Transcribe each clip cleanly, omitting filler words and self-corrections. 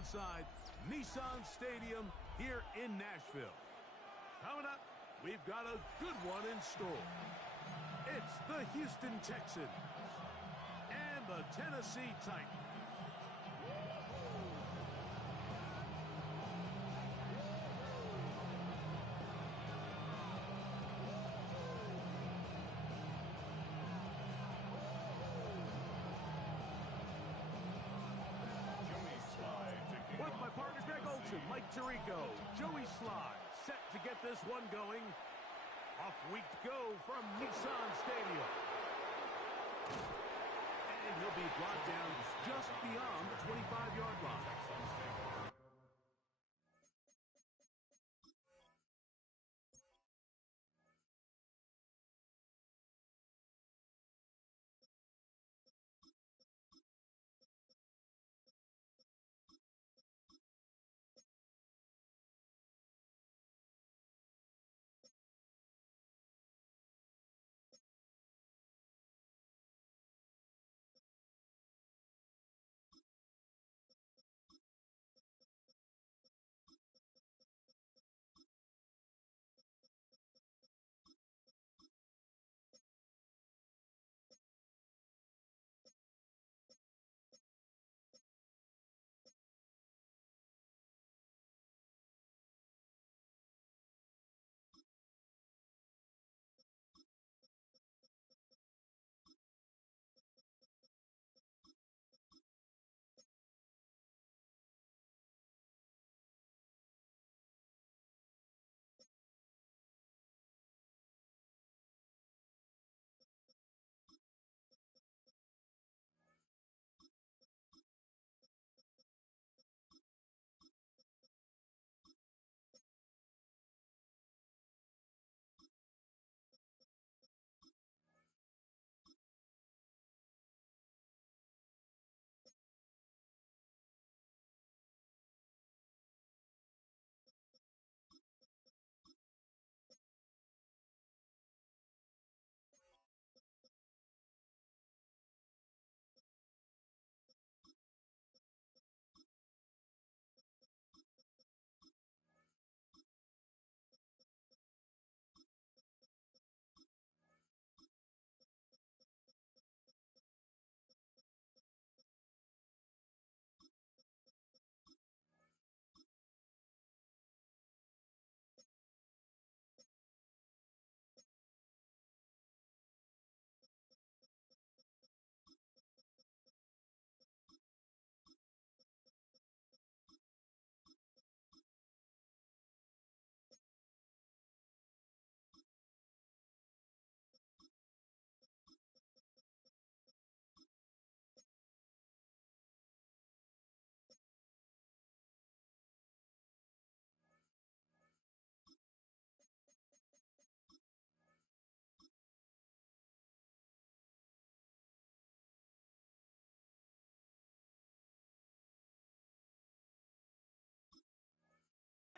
inside Nissan Stadium here in Nashville. Coming up, we've got a good one in store. It's the Houston Texans and the Tennessee Titans. With my partner Greg Olson, Mike Tirico, Joey Sly, set to get this one going. Off we go from Nissan Stadium. And he'll be brought down just beyond the 25-yard line.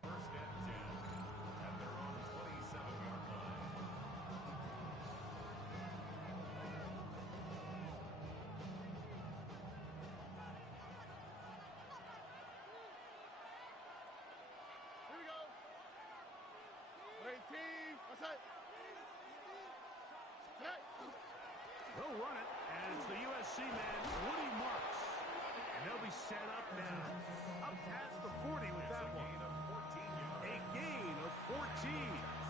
First and 10 at their own 27-yard line. Here we go. 18. What's that? They'll run it, and it's the USC man, Woody Marks. And they'll be set up now. Up past the 40 with that one. A gain of 14.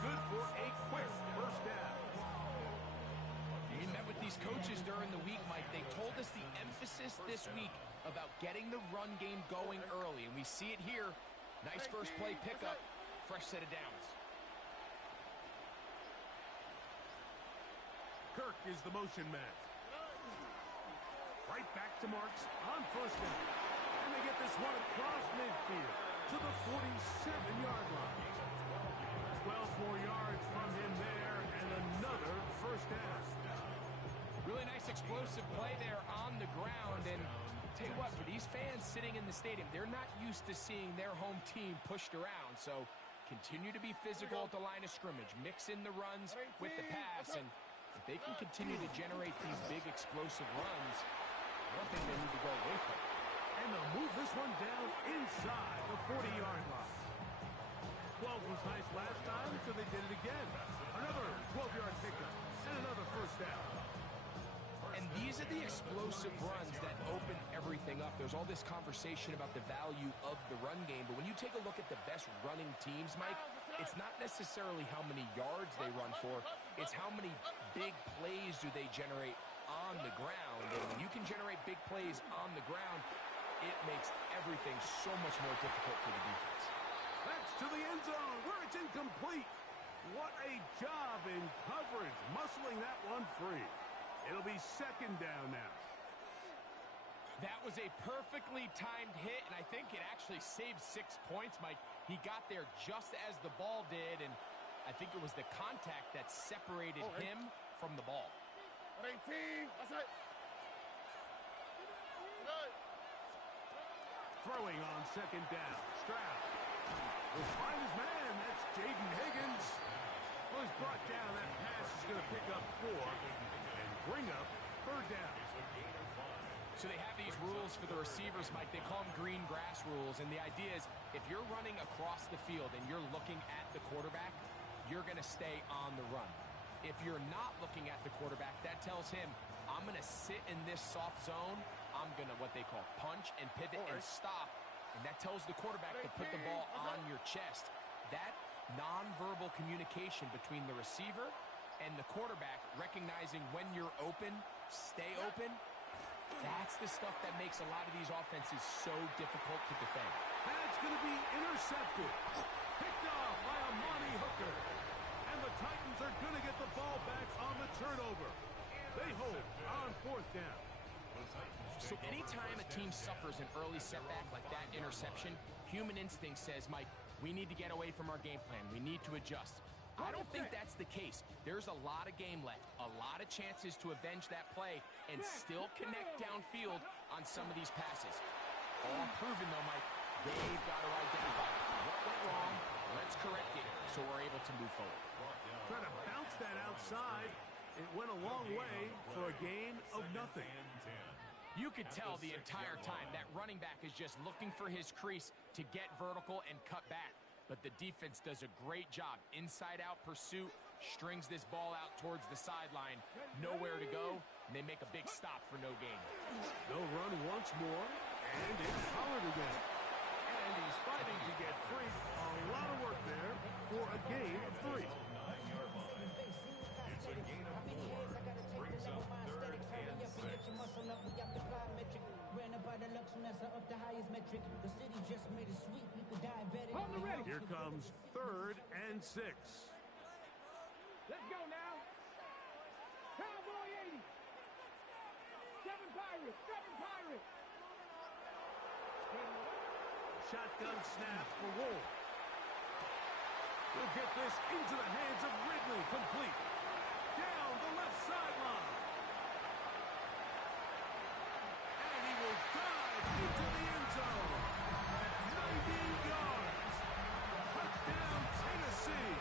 Good for a quick first down. We met with these coaches during the week, Mike. They told us the emphasis this week about getting the run game going early, and we see it here. Nice first play pickup, fresh set of downs. Kirk is the motion man. Right back to Marks on first down. And they get this one across midfield to the 47-yard line. 12 more yards from him there, and another first down. Really nice explosive play there on the ground. And I'll tell you what, for these fans sitting in the stadium, they're not used to seeing their home team pushed around. So continue to be physical at the line of scrimmage. Mix in the runs with the pass. And if they can continue to generate these big explosive runs, I don't think they need to go away from it. And they'll move this one down inside the 40-yard line. 12 was nice last time, so they did it again. Another 12-yard pickup and another first down. And these are the explosive runs that open everything up. There's all this conversation about the value of the run game, but when you take a look at the best running teams, Mike, it's not necessarily how many yards they run for, it's how many big plays do they generate on the ground. And when you can generate big plays on the ground, it makes everything so much more difficult for the defense. That's to the end zone where it's incomplete. What a job in coverage, muscling that one free. It'll be second down now. That was a perfectly timed hit, and I think it actually saved 6 points, Mike. He got there just as the ball did, and I think it was the contact that separated him from the ball. 18, that's it. Throwing on second down. Stroud will find his man. That's Jaden Higgins. Well, he's brought down. That pass is going to pick up 4 and bring up third down. So they have these rules for the receivers, Mike. They call them green grass rules, and the idea is if you're running across the field and you're looking at the quarterback, you're going to stay on the run. If you're not looking at the quarterback, that tells him, I'm going to sit in this soft zone. I'm going to, what they call, punch and pivot and stop. And that tells the quarterback to put the ball on your chest. That nonverbal communication between the receiver and the quarterback, recognizing when you're open, stay open, that's the stuff that makes a lot of these offenses so difficult to defend. That's going to be intercepted. Picked off by Amani Hooker. And the Titans are going to get the ball back on the turnover. They hold on fourth down. So anytime a team suffers an early setback like that interception, human instinct says, Mike, we need to get away from our game plan. We need to adjust. I don't think that's the case. There's a lot of game left, a lot of chances to avenge that play and still connect downfield on some of these passes. All proven, though, Mike, they've got to identify what went wrong, let's correct it so we're able to move forward. Trying to bounce that outside. It went a long way for a gain of nothing. You could tell the entire time that running back is just looking for his crease to get vertical and cut back. But the defense does a great job. Inside-out pursuit, strings this ball out towards the sideline. Nowhere to go, and they make a big stop for no gain. They'll run once more, and it's Pollard again. And he's fighting to get free. A lot of work there for a gain of 3. It's a gain of 4. Brings up third and 6. Here comes third and 6. Let's go now. Cowboy 80. 7 Pirates. 7 Pirates. Shotgun snap for Wolf. He'll get this into the hands of Ridley. Complete. Down the left sideline. And he will dive into the end zone. 90 yards. Touchdown, Tennessee.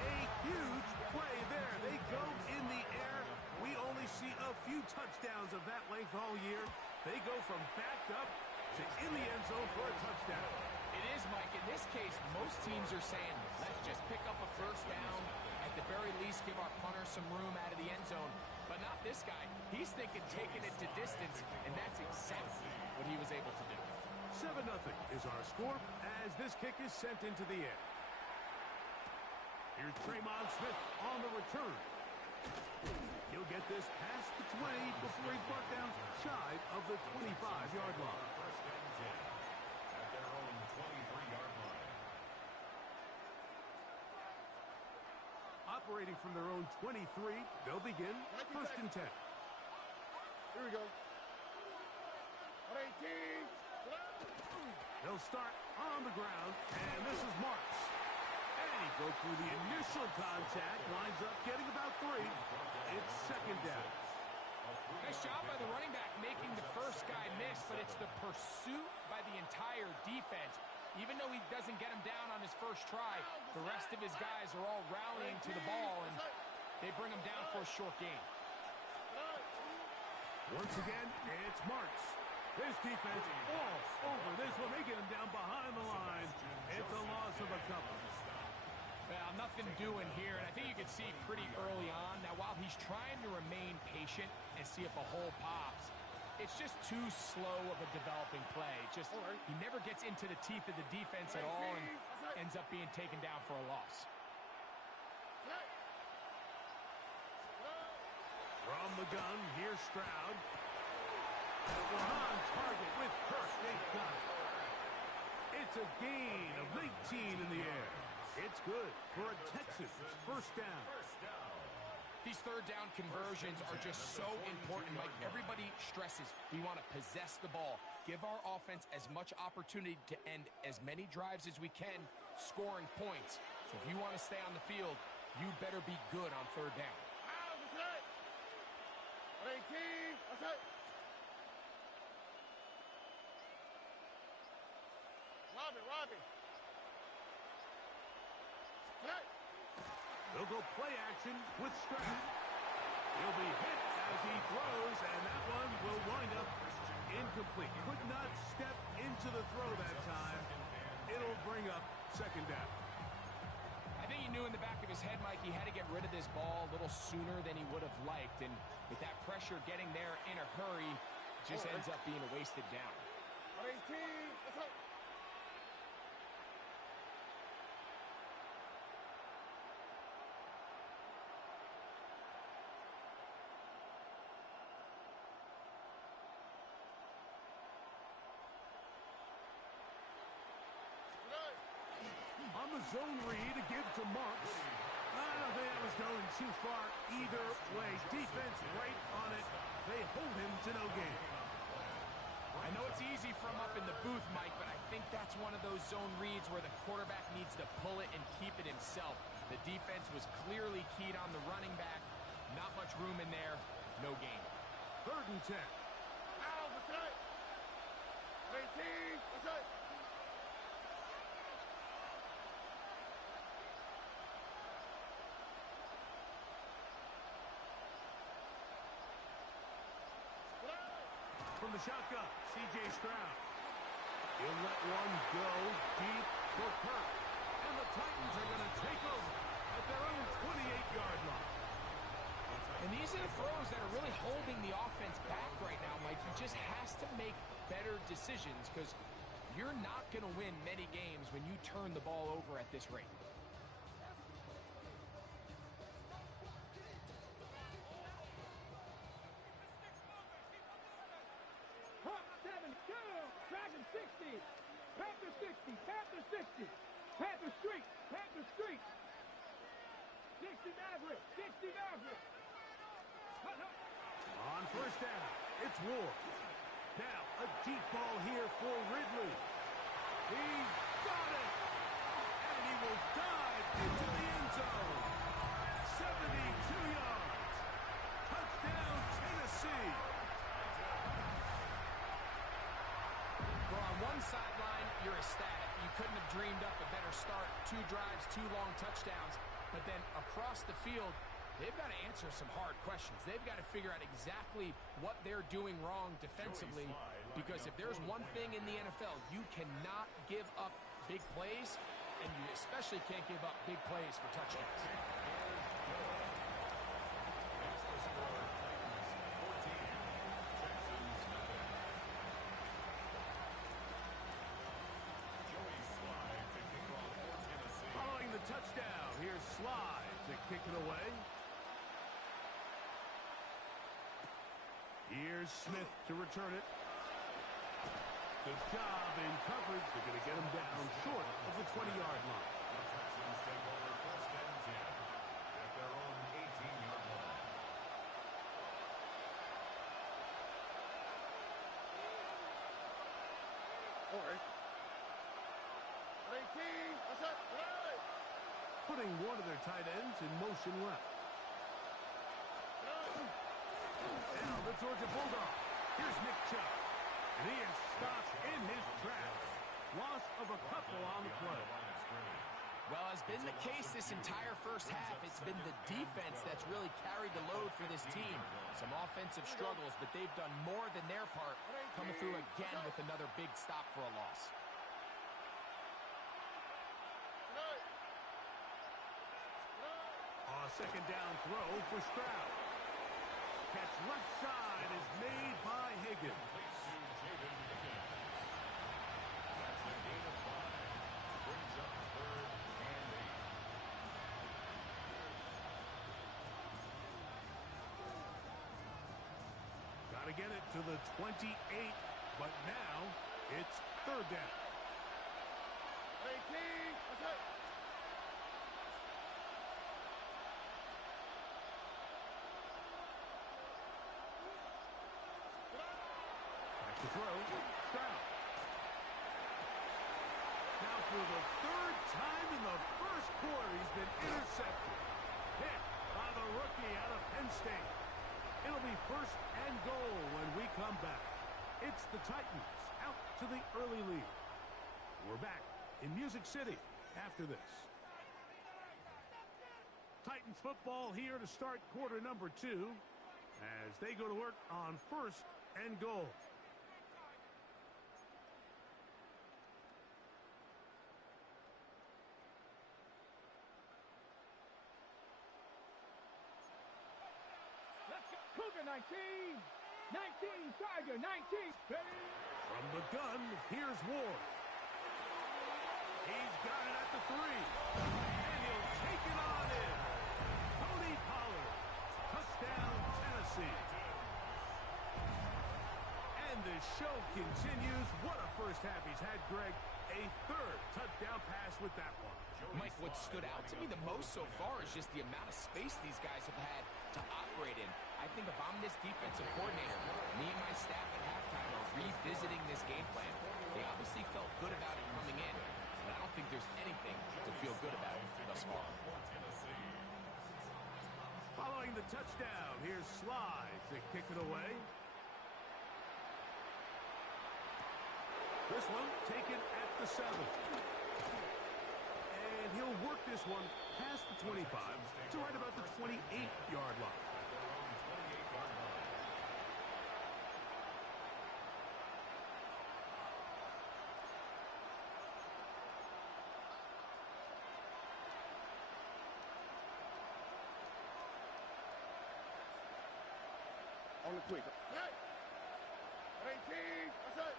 A huge play there. They go in the air. We only see a few touchdowns of that length all year. They go from backed up to in the end zone for a touchdown. It is, Mike. In this case, most teams are saying, let's just pick up a first down. At the very least, give our punter some room out of the end zone. But not this guy. He's thinking taking it to distance, and that's exactly what he was able to do. 7-0 is our score as this kick is sent into the air. Here's Tremon Smith on the return. He'll get this past the 20 before he's brought down shy of the 25-yard line. First and 10 at their own 23-yard line. Operating from their own 23, they'll begin first and 10. Here we go. 18. They'll start on the ground, and this is Marks. And he broke through the initial contact, lines up, getting about 3. It's second down. Nice job by the running back making the first guy miss, but it's the pursuit by the entire defense. Even though he doesn't get him down on his first try, the rest of his guys are all rallying to the ball, and they bring him down for a short gain. Once again, it's Marks. defense falls over this one. They get him down behind the line. It's a loss of a couple. Well, nothing doing here, and I think you can see pretty early on. Now, while he's trying to remain patient and see if a hole pops, it's just too slow of a developing play. Just he never gets into the teeth of the defense at all and ends up being taken down for a loss. From the gun, here's Stroud. And we're on target with Kirk. They've got it. It's a gain of 19 in the air. It's good for a Texas first down. These third down conversions are just so important. Like everybody stresses, we want to possess the ball, give our offense as much opportunity to end as many drives as we can, scoring points. So if you want to stay on the field, you better be good on third down. Robbie. They'll go play action with Stroud. He'll be hit as he throws, and that one will wind up incomplete. Could not step into the throw that time. It'll bring up second down. I think he knew in the back of his head, Mike, he had to get rid of this ball a little sooner than he would have liked. And with that pressure getting there in a hurry, it just ends up being a wasted down. On the zone read to give to Marks. I don't think that was going too far either way. Defense right on it. They hold him to no gain. I know it's easy from up in the booth, Mike, but I think that's one of those zone reads where the quarterback needs to pull it and keep it himself. The defense was clearly keyed on the running back. Not much room in there. No gain. 3rd and 10. From the shotgun, C.J. Stroud. He'll let one go deep for Kirk. And the Titans are going to take over at their own 28-yard line. And these are the throws that are really holding the offense back right now, Mike. He just has to make better decisions because you're not going to win many games when you turn the ball over at this rate. Panther Street. 60 Maverick. On first down, it's Ward. Now, a deep ball here for Ridley. He's got it! And he will dive into the end zone. 72 yards. Touchdown, Tennessee. Well, on one sideline, you're ecstatic. You couldn't have dreamed up a better start. 2 drives, 2 long touchdowns. But then across the field, they've got to answer some hard questions. They've got to figure out exactly what they're doing wrong defensively. Because if there's one thing in the NFL, you cannot give up big plays, and you especially can't give up big plays for touchdowns. Following the touchdown, here's Sly to kick it away. Here's Smith to return it. Good job in coverage. They're going to get him down short of the 20-yard line. The Texans take over 1st and 10 at their own 18-yard line. Putting one of their tight ends in motion left. Now the Georgia Bulldog. Here's Nick Chubb. And he is stopped in his tracks. Loss of a couple on the play. Well, has been the case this entire first half. It's been the defense that's really carried the load for this team. Some offensive struggles, but they've done more than their part, coming through again with another big stop for a loss. Second down throw for Stroud. Catch left side is made by Higgins. That's a gain of 5. Brings up 3rd and 8. Got to get it to the 28, but now it's 3rd down. 18, that's it. To throw, Stroud. Now for the 3rd time in the first quarter, he's been intercepted. Hit by the rookie out of Penn State. It'll be 1st and goal when we come back. It's the Titans out to the early lead. We're back in Music City after this. Titans football here to start quarter number 2 as they go to work on 1st and goal. Cougar 19, 19, Tiger 19. Ready? From the gun, here's Ward. He's got it at the 3. And he'll take it on in. Tony Pollard. Touchdown, Tennessee. And the show continues. What a first half he's had, Greg. A 3rd touchdown pass with that one. Mike, what stood out to me the most so far is just the amount of space these guys have had to operate in. I think if I'm this defensive coordinator, me and my staff at halftime are revisiting this game plan. They obviously felt good about it coming in, but I don't think there's anything to feel good about thus far. Following the touchdown, here's Sly to kick it away. This one taken at the 7. And he'll work this one past the 25 to right about the 28-yard line. On the quick. Hey! 18, that's it.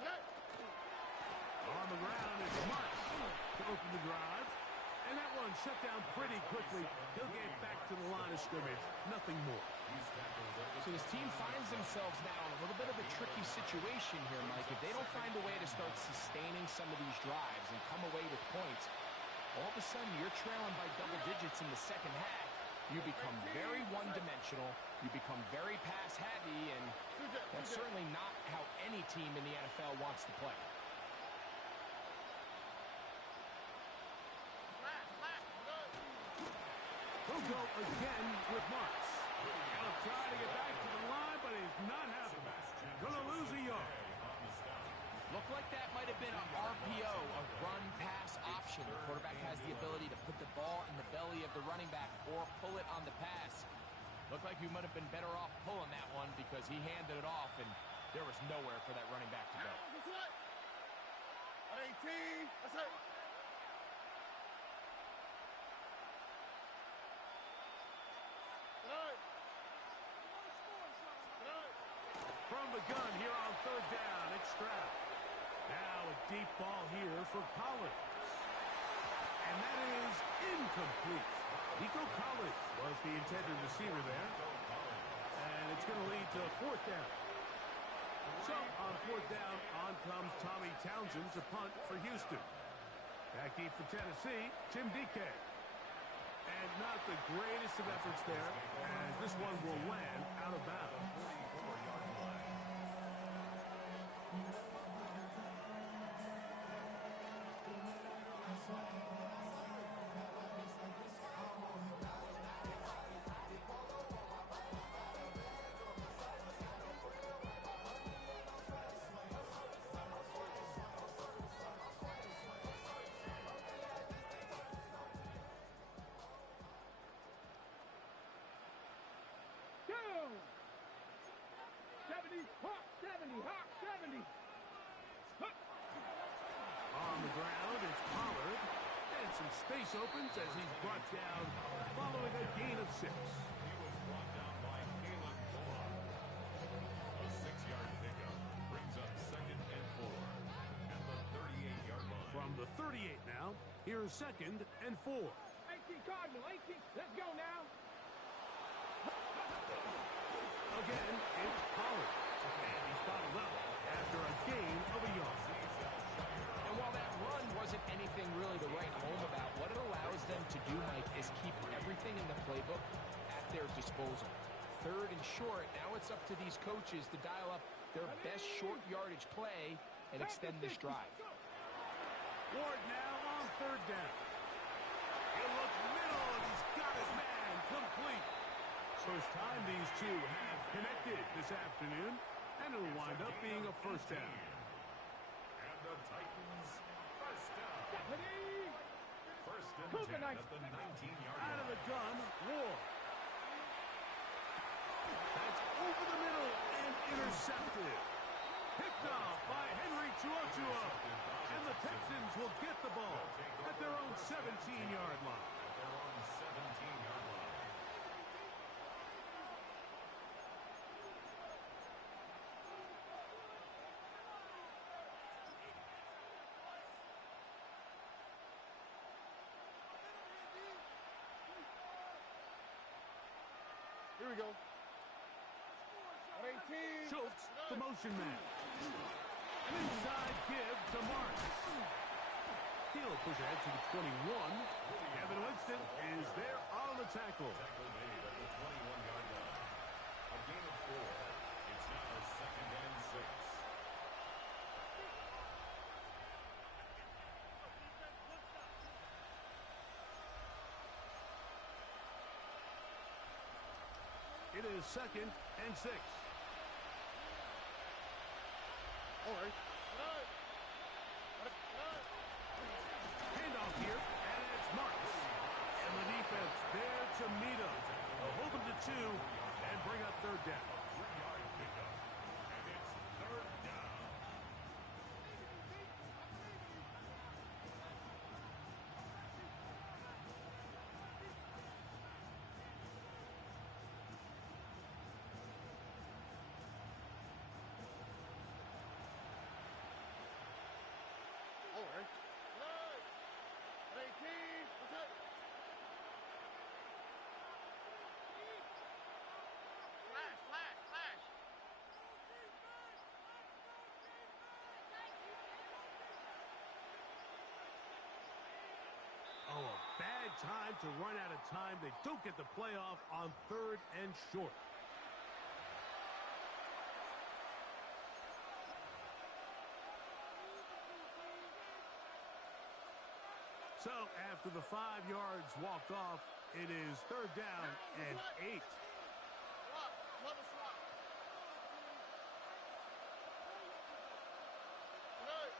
Hey! On the ground is Marks to open the drive. And that one shut down pretty quickly. He'll get back to the line of scrimmage. Nothing more. So this team finds themselves now in a little bit of a tricky situation here, Mike. If they don't find a way to start sustaining some of these drives and come away with points, all of a sudden you're trailing by double digits in the second half. You become very one-dimensional. You become very pass-heavy, and that's certainly not how any team in the NFL wants to play. He'll go again with Marks. He'll try to get back to the line, but he's not having it. Gonna lose a yard. Looked like that might have been an RPO, a run-pass option. The quarterback has the ability to put the ball in the belly of the running back or pull it on the pass. Looked like he might have been better off pulling that one because he handed it off, and there was nowhere for that running back to go. 18, that's it. From the gun here on 3rd down, it's Stroud. Now a deep ball here for Collins. And that is incomplete. Nico Collins was the intended receiver there. And it's going to lead to 4th down. So on 4th down, on comes Tommy Townsend to punt for Houston. Back deep for Tennessee, Jim DK. And not the greatest of efforts there, as this one will land out of bounds. Hawk 70, Hawk 70. On the ground, it's Pollard. And some space opens as he's brought down following a gain of 6. He was brought down by Caleb Boa. A 6-yard pickup brings up 2nd and 4 at the 38-yard line. From the 38 now, here's 2nd and 4. 18 Cardinal, 18. Let's go now. Again, it's Pollard. And he's bottled up after a gain of a yard. And while that run wasn't anything really to write home about, what it allows them to do, Mike, is keep everything in the playbook at their disposal. 3rd and short, now it's up to these coaches to dial up their best short yardage play and extend this drive. Ward now on 3rd down. He'll look middle, and he's got his man complete. First time these two have connected this afternoon, and it'll wind up being a 1st down. And the Titans, 1st down. 1st and 10 at the 19-yard line. Out of the gun, Ward. That's over the middle and intercepted. Picked off by Henry Tuotua. And the Texans will get the ball at their own 17-yard line. At their own 17-yard line. Here we go. 18. Schultz, the motion man. An inside give to Marks. He'll push ahead to the 21. Kevin Winston is there on the tackle. Tackle made at the 21-yard line. A gain of 4. It's now 2nd and 6. It is 2nd and 6. All right. Handoff here, and it's Marks. And the defense there to meet him. They'll hold him to 2 and bring up 3rd down. 3-yard pickup. And it's 3rd down. All right. 18. That's it. Flash, flash, flash. Oh, a bad time to run out of time. They don't get the playoff on 3rd and short. So after the 5 yards walked off, it is 3rd down and 8. Swap. Love a swap. Good.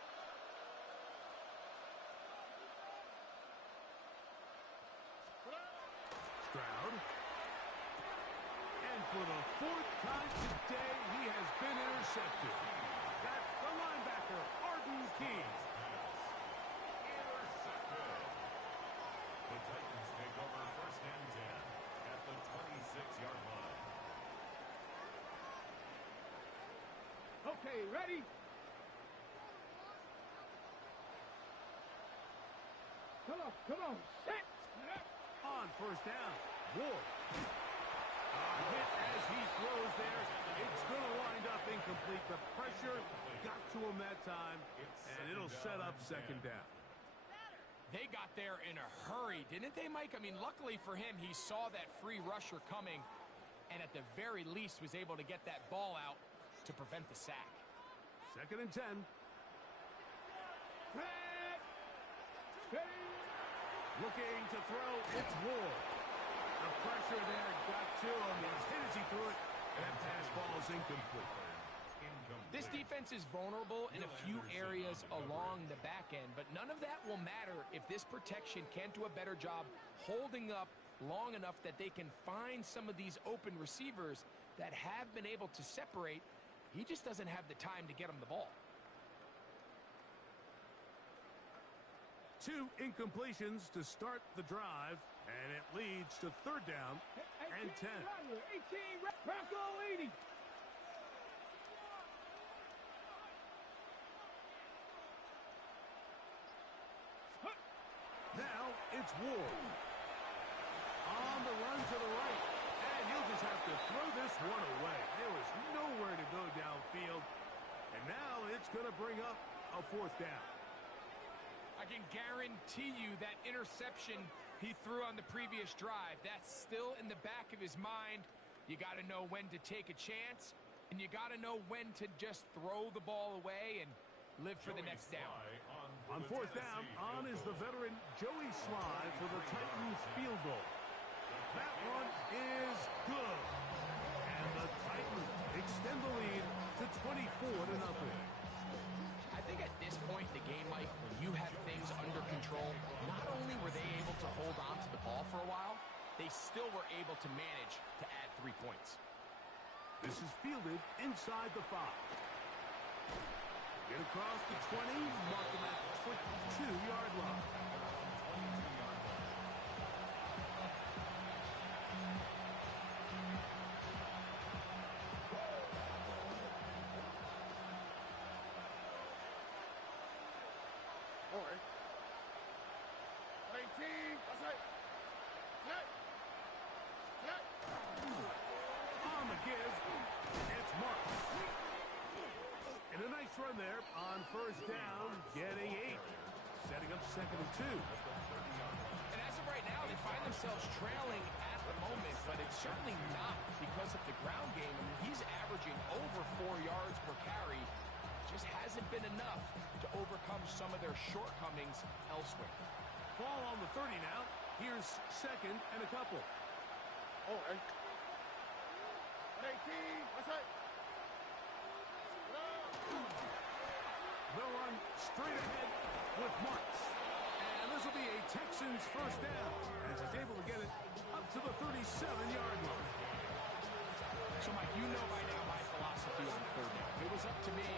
Stroud. And for the 4th time today, he has been intercepted. That's the linebacker, Arden Key. Intercepted. The Titans take over 1st and 10 at the 26-yard line. Okay, ready? Come on, set. On 1st down, Ward. Hit as he throws there. It's going to wind up incomplete. The pressure got to him that time, and it'll set up 2nd down. They got there in a hurry, didn't they, Mike? I mean, luckily for him, he saw that free rusher coming and at the very least was able to get that ball out to prevent the sack. 2nd and 10. Looking to throw, it's Ward. The pressure there got to him. He's hit as he threw it, and that pass ball is incomplete. This defense is vulnerable in a few areas along the back end, but none of that will matter if this protection can't do a better job holding up long enough that they can find some of these open receivers that have been able to separate He just doesn't have the time to get him the ball. 2 incompletions to start the drive, and it leads to third down and 10. 18, Bronco 80. Now it's Ward. On the run to the right. And he'll just have to throw this one away. There was nowhere to go downfield. And now it's going to bring up a fourth down. I can guarantee you that interception he threw on the previous drive, that's still in the back of his mind. You got to know when to take a chance, and you got to know when to just throw the ball away and live for the next down. On fourth down, on is the veteran Joey Sly for the Titans field goal. That one is good. And the Titans extend the lead to 24-0. I think at this point in the game, Mike, when you have things under control, not only were they able to hold on to the ball for a while, they still were able to manage to add 3 points. This is fielded inside the 5. Get across the 20, mark them at the 22-yard line. All right. 19, that's right. Set. Set. On the give, it's Marks. And a nice run there on first down, getting 8. Setting up 2nd and 2. And as of right now, they find themselves trailing at the moment, but it's certainly not because of the ground game. I mean, he's averaging over 4 yards per carry. Just hasn't been enough to overcome some of their shortcomings elsewhere. Ball on the 30 now. Here's 2nd and a couple. All right. 18, that's right. They'll run straight ahead with Marks. And this will be a Texans first down as he's able to get it up to the 37-yard line. So, Mike, you know by now my philosophy on third down. If it was up to me,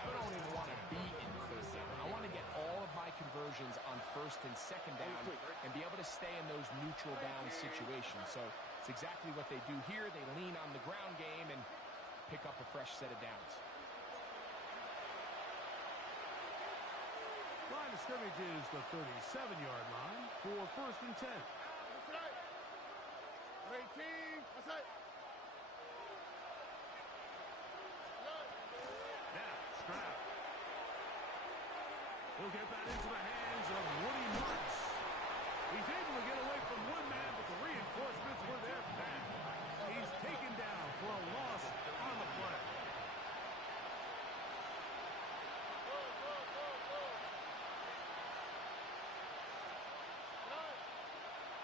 I don't even want to be in third down. I want to get all of my conversions on first and second down and be able to stay in those neutral down situations. So it's exactly what they do here. They lean on the ground game and pick up a fresh set of downs. Line of scrimmage is the 37-yard line for first and 10. That's right. 18, that's right. Now, Stroud. He'll get that into the hands of Woody Marks. He's able to get away from one man, but the reinforcements were there fast. He's taken down for a loss on the play.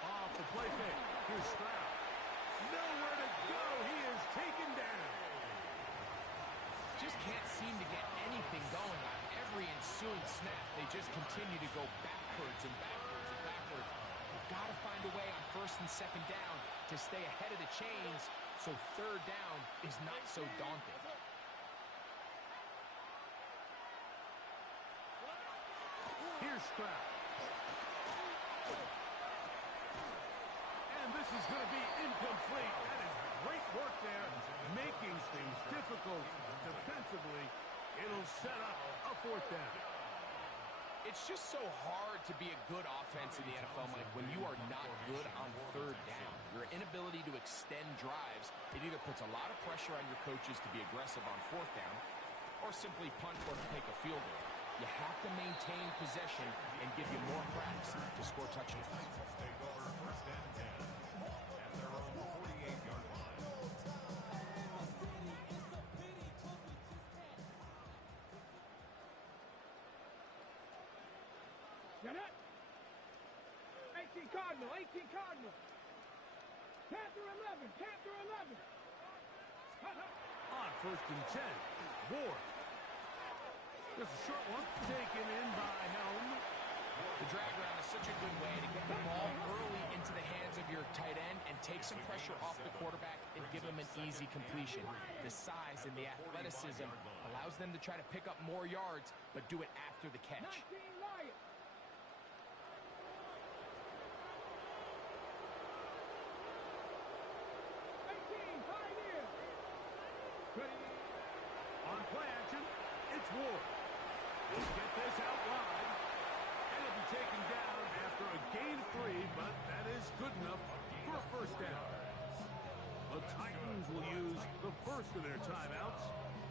Off the play fake. Here's Stroud. Nowhere to go. He is taken down. Just can't seem to get anything going on every ensuing snap. They just continue to go backwards and backwards and backwards. They've got to find a way on first and second down to stay ahead of the chains so third down is not so daunting. Here's Stroud. And this is going to be incomplete. That is great work there, making things difficult defensively. It'll set up a fourth down. It's just so hard to be a good offense in the NFL, Mike, when you are not good on third down. Your inability to extend drives, it either puts a lot of pressure on your coaches to be aggressive on fourth down or simply punt or take a field goal. You have to maintain possession and give you more cracks to score touchdowns. Take over first and 10 at their own 48-yard line. Got it? 18 Cardinal, 18 Cardinal. Panther 11, Panther 11. On first and 10, Ward. There's a short one taken in by Helm. The drag route is such a good way to get the ball early into the hands of your tight end and take some pressure off the quarterback and give him an easy completion. The size and the athleticism allows them to try to pick up more yards, but do it after the catch. 19 Lions. On play action, it's Ward. He'll get this out wide. And it'll be taken down after a gain of 3, but that is good enough for a first down. The Titans will use the first of their timeouts.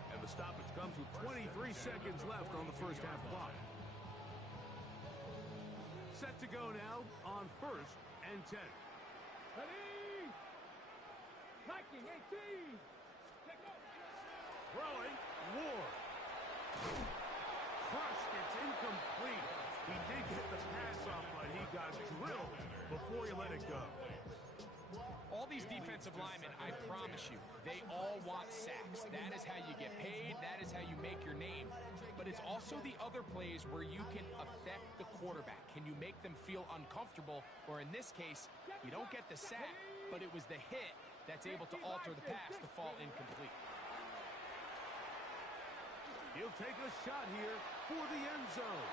And the stoppage comes with 23 seconds left on the first half clock. Set to go now on 1st and 10. Ready. 19, 18. Throwing, Ward. Crushed, it's incomplete. He did get the pass off, but he got drilled before he let it go. All these defensive linemen, I promise you, they all want sacks. That is how you get paid. That is how you make your name. But it's also the other plays where you can affect the quarterback. Can you make them feel uncomfortable? Or in this case, you don't get the sack, but it was the hit that's able to alter the pass to fall incomplete. He'll take a shot here for the end zone.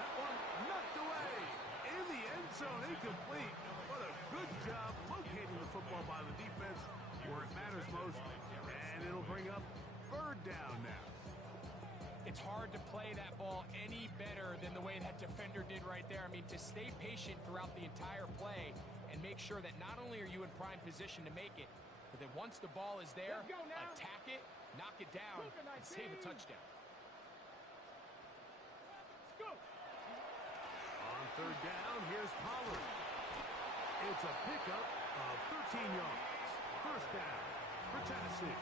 That one knocked away. In the end zone, incomplete. What a good job locating the football by the defense where it matters most. And it'll bring up 3rd down now. It's hard to play that ball any better than the way that defender did right there. I mean, to stay patient throughout the entire play and make sure that not only are you in prime position to make it, but that once the ball is there, attack it, knock it down, and save a touchdown. On 3rd down, here's Pollard. It's a pickup of 13 yards. First down for Tennessee.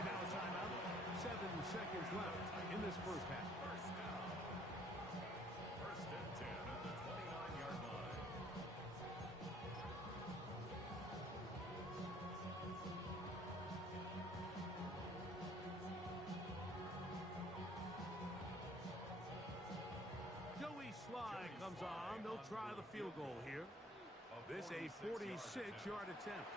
And now a timeout. 7 seconds left in this first half. First and 10 at the 29-yard line. Joey Sly comes on. They'll try the field goal here. This a 46-yard attempt.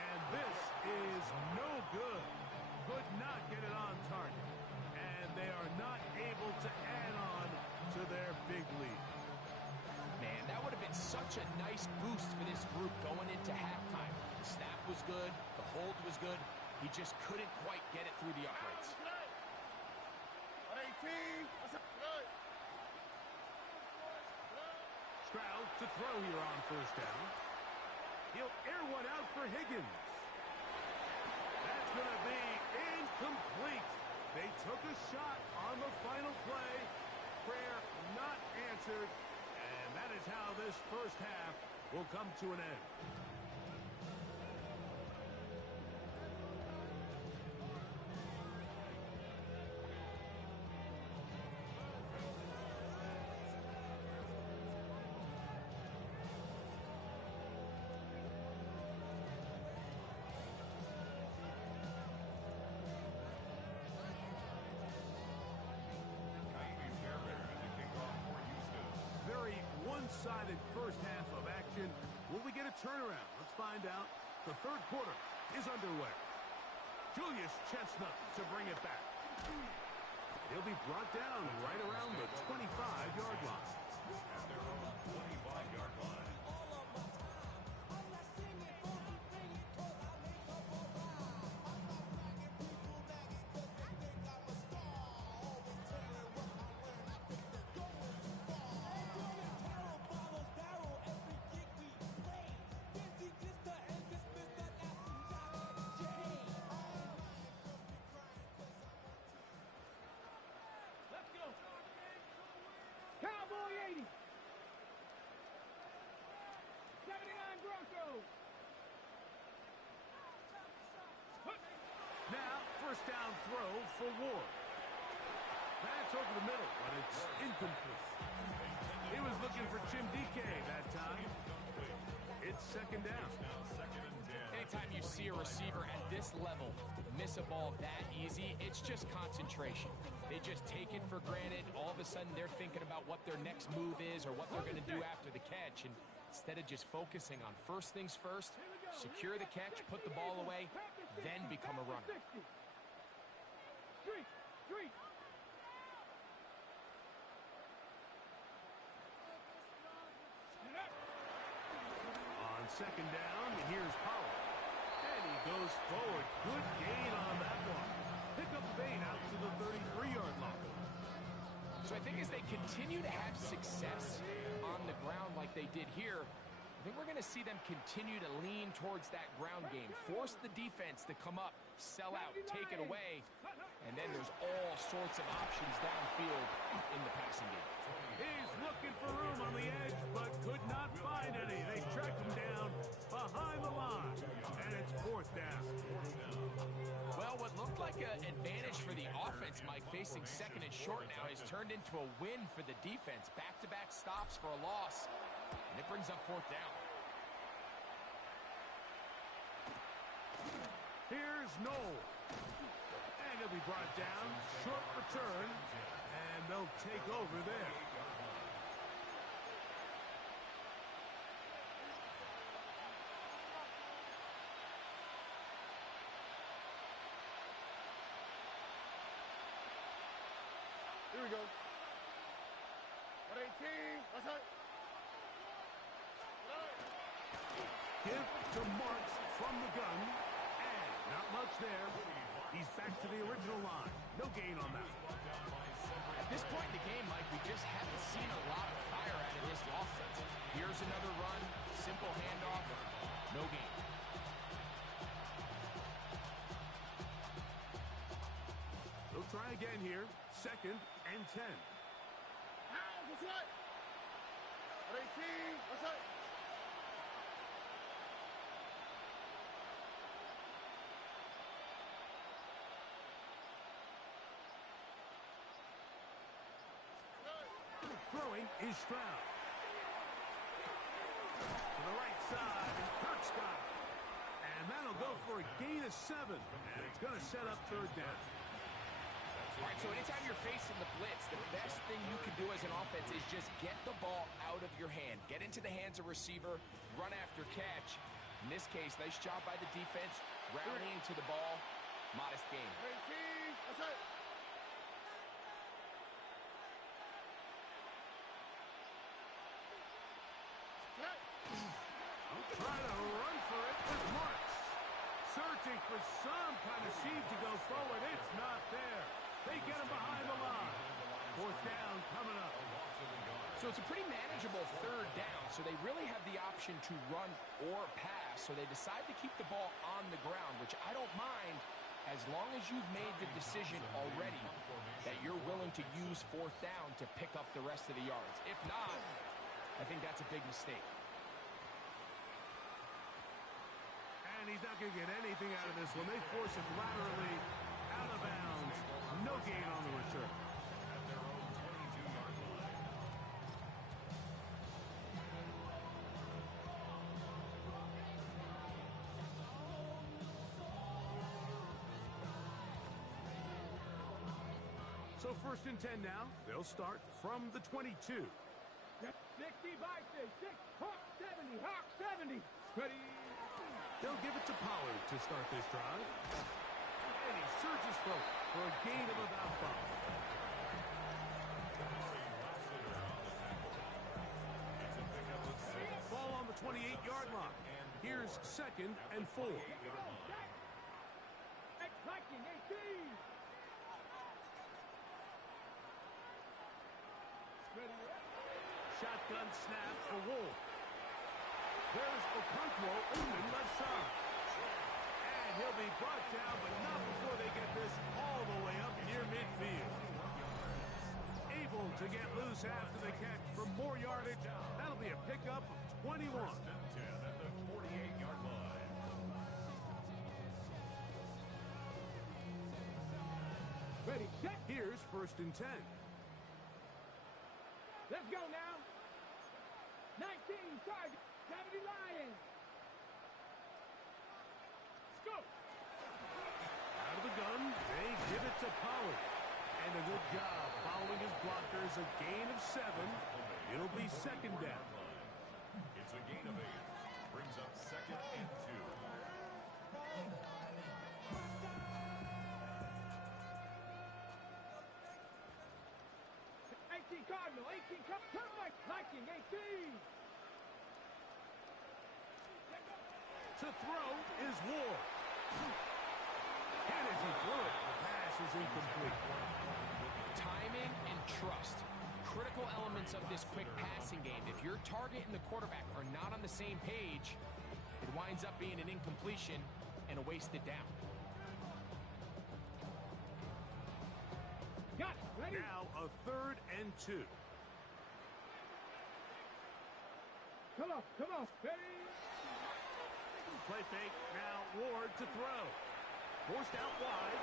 And this is no good. Could not get it on target. And they are not able to add on to their big lead. Man, that would have been such a nice boost for this group going into halftime. The snap was good. The hold was good. He just couldn't quite get it through the uprights. Stroud to throw here on first down. He'll air one out for Higgins. That's going to be incomplete. They took a shot on the final play. Prayer not answered. And that is how this first half will come to an end. Very one-sided first half of action. Will we get a turnaround? Let's find out. The 3rd quarter is underway. Julius Chestnut to bring it back. He'll be brought down right around the 25-yard line. At their own 25-yard line. Cowboy 80. 79 Broncos. Now, first down throw for Ward. That's over the middle, but it's incomplete. He was looking for Jim DK that time. It's 2nd down. Now 2nd and 10. And anytime you see a receiver at this level miss a ball that easy, it's just concentration. They just take it for granted. All of a sudden, they're thinking about what their next move is or what they're going to do after the catch. And instead of just focusing on first things first, secure the catch, put the ball away, then become a runner. On second down, here's Pollard. And he goes forward. Good gain on that one. Pick up 8 out to the 33-yard line. So I think as they continue to have success on the ground like they did here, I think we're going to see them continue to lean towards that ground game, force the defense to come up, sell out, take it away, and then there's all sorts of options downfield in the passing game. He's looking for room on the edge, but could not find any. They track him down behind the line, and it's 4th down. Well, what looked like an advantage for the offense, Mike, facing second and short now, has turned into a win for the defense. Back-to-back stops for a loss, and it brings up 4th down. Here's Noel. And he'll be brought down. Short return, and they'll take over there. Here we go. 118. What's up? Give to Marks from the gun. And not much there. He's back to the original line. No gain on that. At this point in the game, Mike, we just haven't seen a lot of fire out of this offense. Here's another run. Simple handoff. No gain. They'll try again here. 2nd and 10. What's up? 118. What's up? Throwing is Stroud. To the right side, and Kirk's got it. And that'll go for a gain of 7. And it's going to set up 3rd down. All right, so anytime you're facing the blitz, the best thing you can do as an offense is just get the ball out of your hand. Get into the hands of receiver, run after catch. In this case, nice job by the defense, rallying to the ball. Modest gain. 118. What's up? Try to run for it with Marks. Searching for some kind of seed to go forward. It's not there. They get him behind the line. 4th down coming up. So it's a pretty manageable 3rd down, so they really have the option to run or pass, so they decide to keep the ball on the ground, which I don't mind as long as you've made the decision already that you're willing to use 4th down to pick up the rest of the yards. If not, I think that's a big mistake. And he's not going to get anything out of this one. They force him laterally out of bounds. No gain on the return. At their own 22-yard line. So 1st and 10 now. They'll start from the 22. 60 by 6. Hawk 70. Hawk 70. Ready. They'll give it to Pollard to start this drive. And he surges forward for a gain of about 5. Ball on the 28-yard line. Here's 2nd and 4. Viking 18. Ready. Shotgun snap for Wolf. There's Okonkwo open left side. And he'll be brought down, but not before they get this all the way up near midfield. Able to get loose after the catch for more yardage. That'll be a pickup of 21. At the 48-yard line. Ready. Set. Here's 1st and 10. Let's go now. 19 target. 70 Lions. Viking Cup Turnpike. Viking 18. To throw is Ward. And as he threw it, the pass is incomplete. Timing and trust. Critical elements of this quick passing game. If your target and the quarterback are not on the same page, it winds up being an incompletion and a wasted down. Got it. Ready? Now a 3rd and 2. Come on. Ready? Play fake. Now Ward to throw. Forced out wide.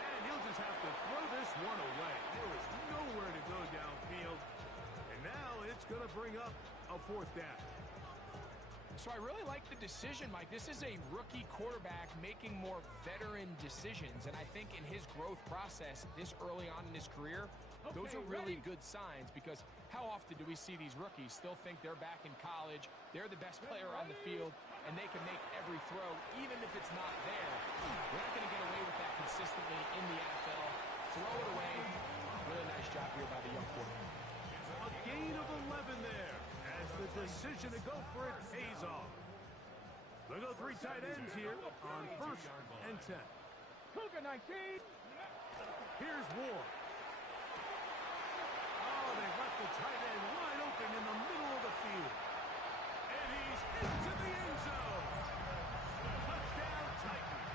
And he'll just have to throw this one away. There is nowhere to go downfield. And now it's going to bring up a 4th down. So I really like the decision, Mike. This is a rookie quarterback making more veteran decisions. And I think in his growth process this early on in his career, those are really good signs, because how often do we see these rookies still think they're back in college, they're the best player on the field, and they can make every throw, even if it's not there. We're not going to get away with that consistently in the NFL. Throw it away. Really nice job here by the young quarterback. A gain of 11 there, as the decision to go for it pays off. They'll go 3 tight ends here on 1st and 10. Cougar 19. Here's Ward. Oh, they left the tight end wide open in the middle of the field. And he's into the end zone. Touchdown, Titans.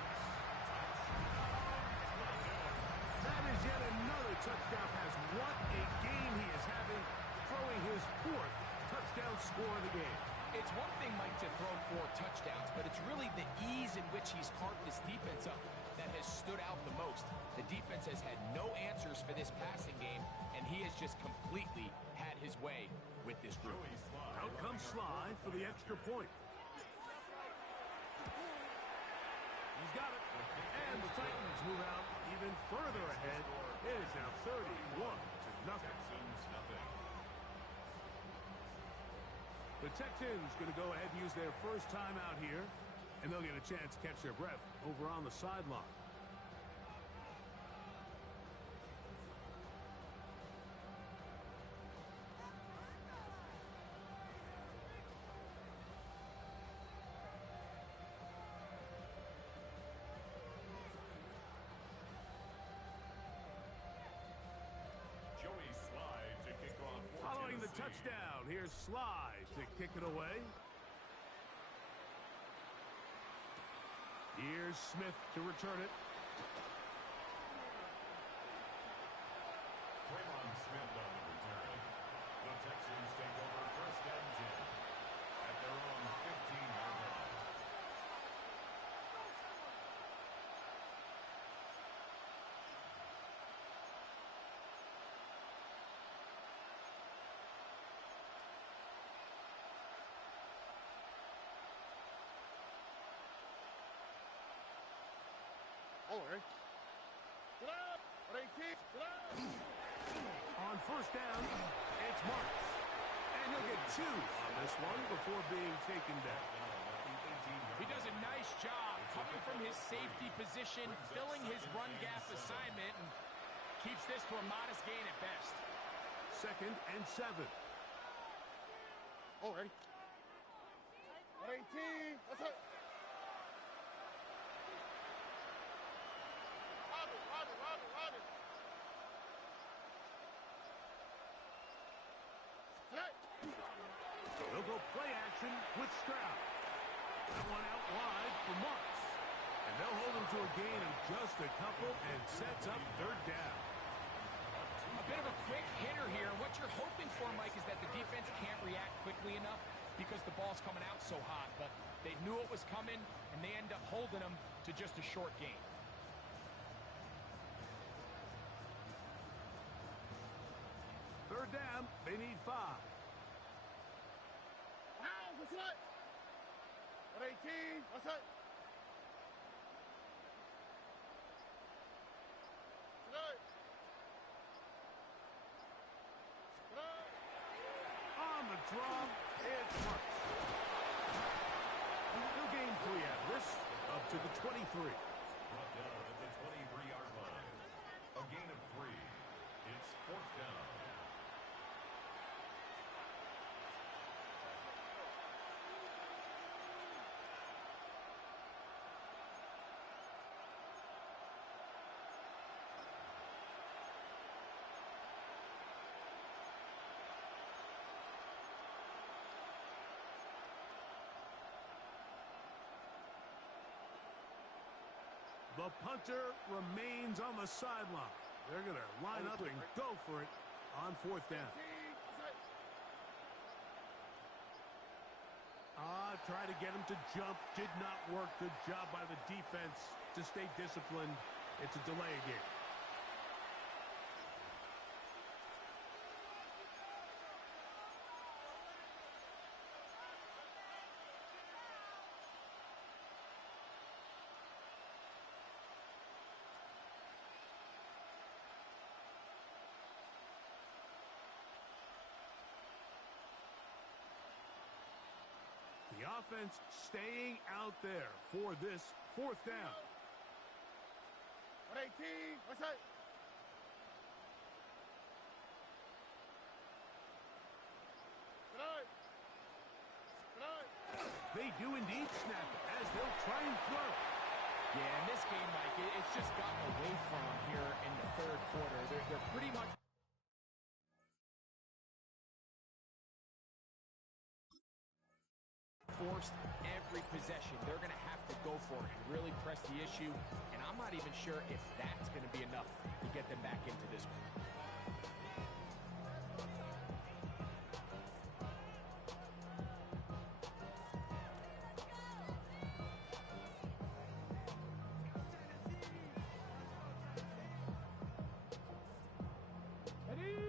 That is yet another touchdown pass. What a game he is having, throwing his 4th touchdown score of the game. It's one thing, Mike, to throw 4 touchdowns, but it's really the ease in which he's carved this defense up that has stood out the most. The defense has had no answers for this passing game, and he has just completely had his way with this group. Out comes Sly for the extra point. He's got it. And the Titans move out even further ahead. It is now 31-0. The Texans going to go ahead and use their first time out here, and they'll get a chance to catch their breath over on the sideline. Following the touchdown, here's Sly to kick it away. Here's Smith to return it. Smith on the return. The Texans take over 1st and 10 at their own 15-yard line. On 1st down, it's Marks. And he'll get 2 on this one before being taken down. He does a nice job coming from his safety position, filling his run gap assignment, and keeps this to a modest gain at best. 2nd and 7. Oh, ready? 18. That's it. Robin. They'll go play action with Stroud. That one out wide for Marks. And they'll hold him to a gain of just a couple and sets up 3rd down. A bit of a quick hitter here. What you're hoping for, Mike, is that the defense can't react quickly enough because the ball's coming out so hot. But they knew it was coming, and they end up holding them to just a short gain. Third down, they need 5. What's that? 18. What's that? On the draw, it's Marks. He'll gain 3 out of this, up to the 23. Brought down at the 23-yard line. A gain of 3. It's 4th down. The punter remains on the sideline. They're going to line up and go for it on fourth down. Try to get him to jump. Did not work. Good job by the defense to stay disciplined. It's a delay again. The offense staying out there for this fourth down. 118, what's that? They do indeed snap it as they'll try and throw. Yeah, in this game, Mike, it's just gotten away from them here in the third quarter. They're pretty much forced every possession. They're going to have to go for it and really press the issue, and I'm not even sure if that's going to be enough to get them back into this one.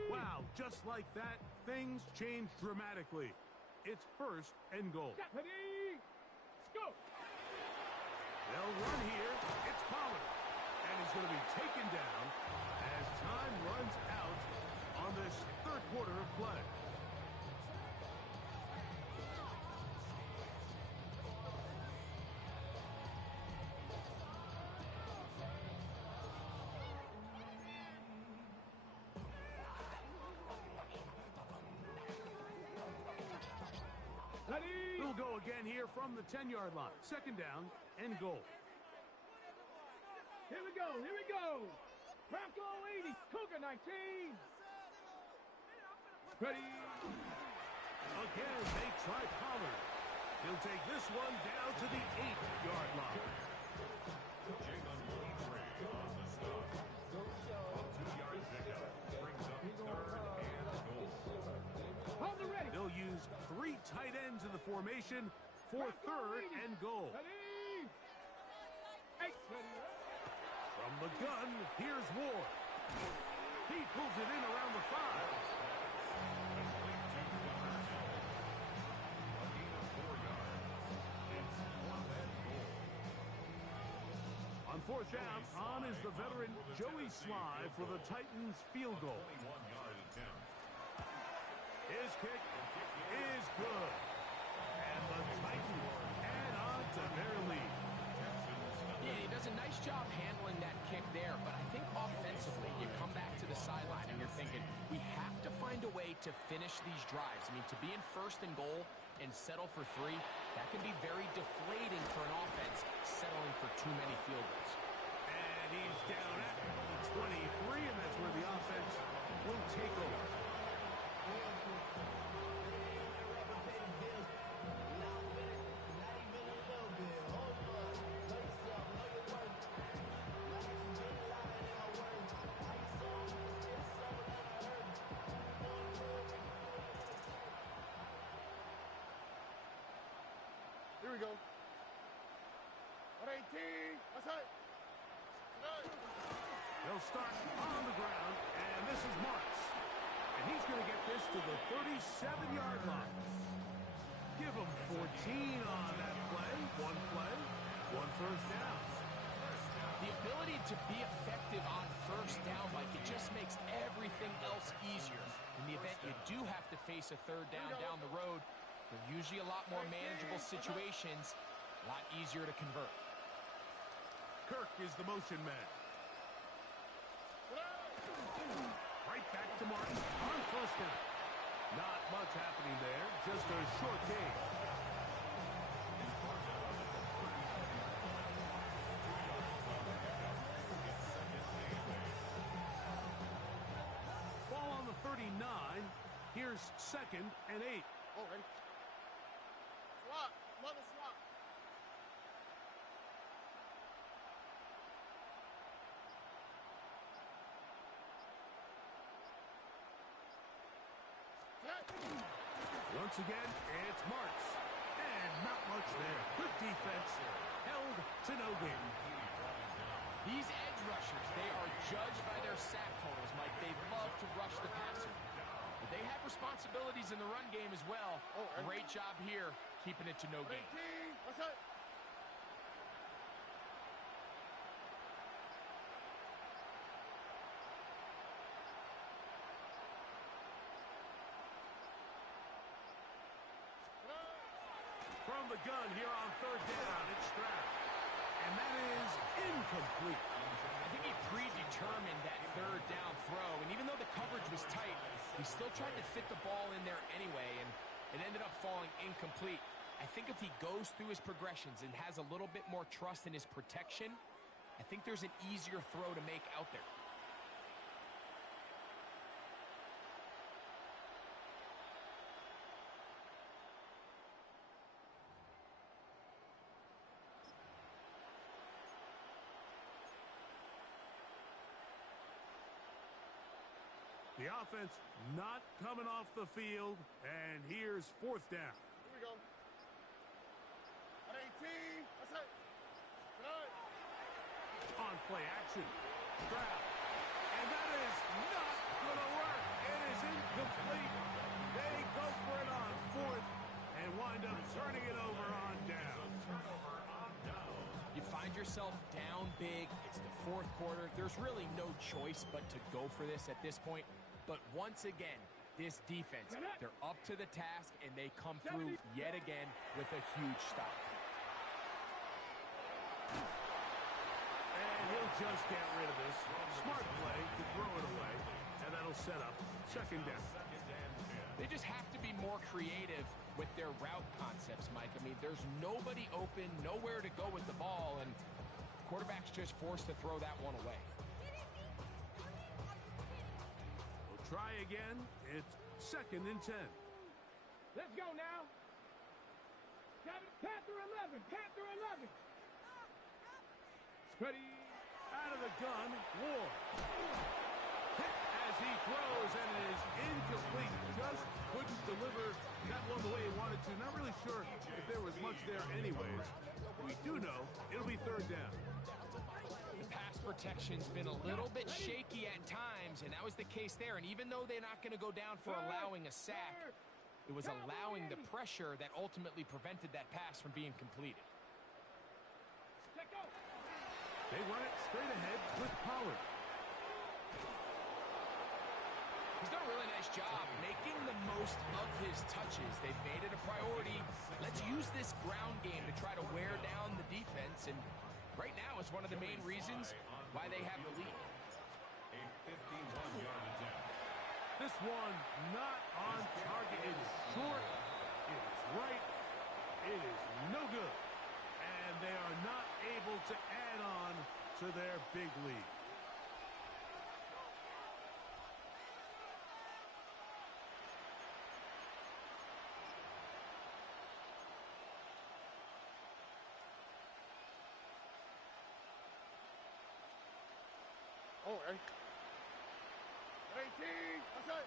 Wow, just like that, things change dramatically. It's first and goal. Ready, go! They'll run here. It's Pollard. And he's going to be taken down as time runs out on this third quarter of play. He'll go again here from the 10-yard line. Second down and goal. Here we go, here we go! Bronco 80, Cougar 19! Ready! Again, they try Pollard. He'll take this one down to the 8-yard line. Jalen Montgomery on the stop. A 2-yard pickup brings up third and goal. Hold it ready! They'll use 3 tight ends in the formation for third and goal. Ready! Eight, ready! From the gun, here's Ward. He pulls it in around the 5. Complete to Clemmer. A gain of 4 yards. It's 4th and goal. On fourth down, on is the veteran Joey Sly for the Titans field goal. 21-yard attempt. His kick is good. And the Titans add on to their lead. Yeah, he does a nice job handling that kick there, but I think offensively, you come back to the sideline and you're thinking, we have to find a way to finish these drives. I mean, to be in first and goal and settle for 3, that can be very deflating for an offense settling for too many field goals. And he's down at the 23, and that's where the offense will take over. Here we go. 118, what's that? They'll start on the ground, and this is Marks. And he's going to get this to the 37-yard line. Give him 14 on that play. One first down. The ability to be effective on first down, Mike, it just makes everything else easier. In the event you do have to face a third down the road, they're usually a lot more manageable situations, a lot easier to convert. Kirk is the motion man. Right back to Marks on first down. Not much happening there, just a short gain. Ball on the 39. Here's second and 8. Oh, ready? Swap, mother swap. Once again, it's Marks. And not much there. Good defense. Held to no gain. These edge rushers, they are judged by their sack totals, Mike. They love to rush the passer. But they have responsibilities in the run game as well. Great job here, keeping it to no gain. From the gun here on third down, it's Stroud. And that is incomplete. I think he predetermined that third down throw, and even though the coverage was tight, he still tried to fit the ball in there anyway, and it ended up falling incomplete. I think if he goes through his progressions and has a little bit more trust in his protection, I think there's an easier throw to make out there. The offense not coming off the field, and here's fourth down. Here we go. At 18. That's it. On play action. Stroud. And that is not going to work. It is incomplete. They go for it on fourth and wind up turning it over on down. You find yourself down big. It's the fourth quarter. There's really no choice but to go for this at this point. But once again, this defense, they're up to the task, and they come through yet again with a huge stop. And he'll just get rid of this. Smart play to throw it away, and that'll set up second down. They just have to be more creative with their route concepts, Mike. I mean, there's nobody open, nowhere to go with the ball, and quarterback's just forced to throw that one away. Try again. It's second and 10. Let's go now. Panther 11. Panther 11. Ready. Out of the gun, Ward. Hit as he throws, and it is incomplete. Just couldn't deliver that one the way he wanted to. Not really sure if there was much there anyways. We do know it'll be third down. Protection's been a little bit shaky at times, and that was the case there. And even though they're not going to go down for allowing a sack, it was allowing the pressure that ultimately prevented that pass from being completed. They run it straight ahead with Pollard. He's done a really nice job making the most of his touches. They've made it a priority. Let's use this ground game to try to wear down the defense, and right now it's one of the main reasons why they have the lead. A 51-yard attempt. This one not on target. It is short. It is right. It is no good. And they are not able to add on to their big lead. Oh, 18. That's it.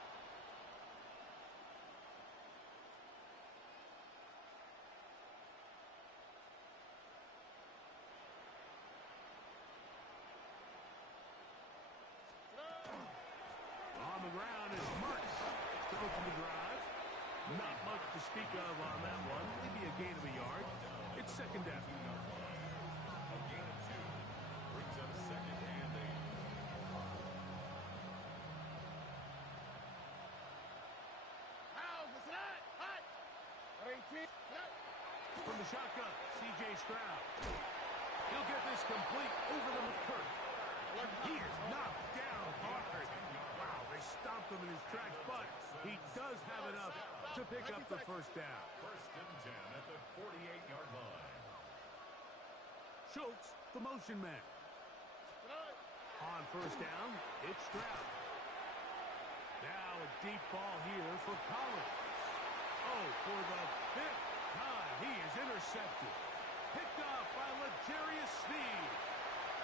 On the ground is Marks to open the drive. Not much to speak of on that one. Maybe a gain of a yard. It's second down. A gain of 2 brings up second and 8. How's this at? Hot. At 18. From the shotgun, C.J. Stroud. He'll get this complete over the McCurry. He is knocked down hard. Wow, they stomped him in his tracks, but he does have enough to pick up the first down. First and 10 at the 48-yard line. Schultz, the motion man. On first down, it's Stroud. Now a deep ball here for Collins. Oh, for the fifth time, he is intercepted. Picked off by L'Jarius Sneed.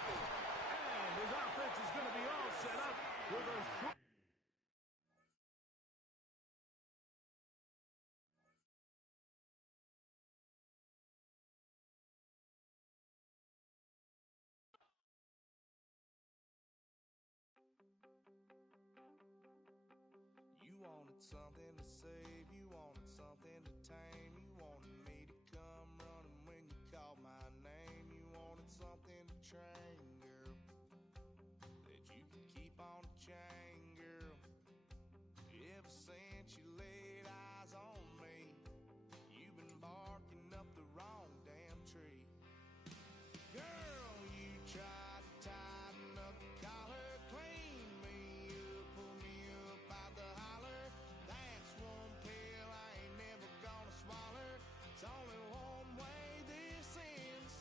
And his offense is going to be all set up with a short something to save, you wanted something to tame, you wanted me to come running when you called my name, you wanted something to train, girl, that you could keep on the chain, girl. Ever since you laid eyes on me, you've been barking up the wrong damn tree. Girl, you tried to tighten up the collar, clean me up, pull me up by the holler. That's one pill I ain't never gonna swallow. It's only one way this ends.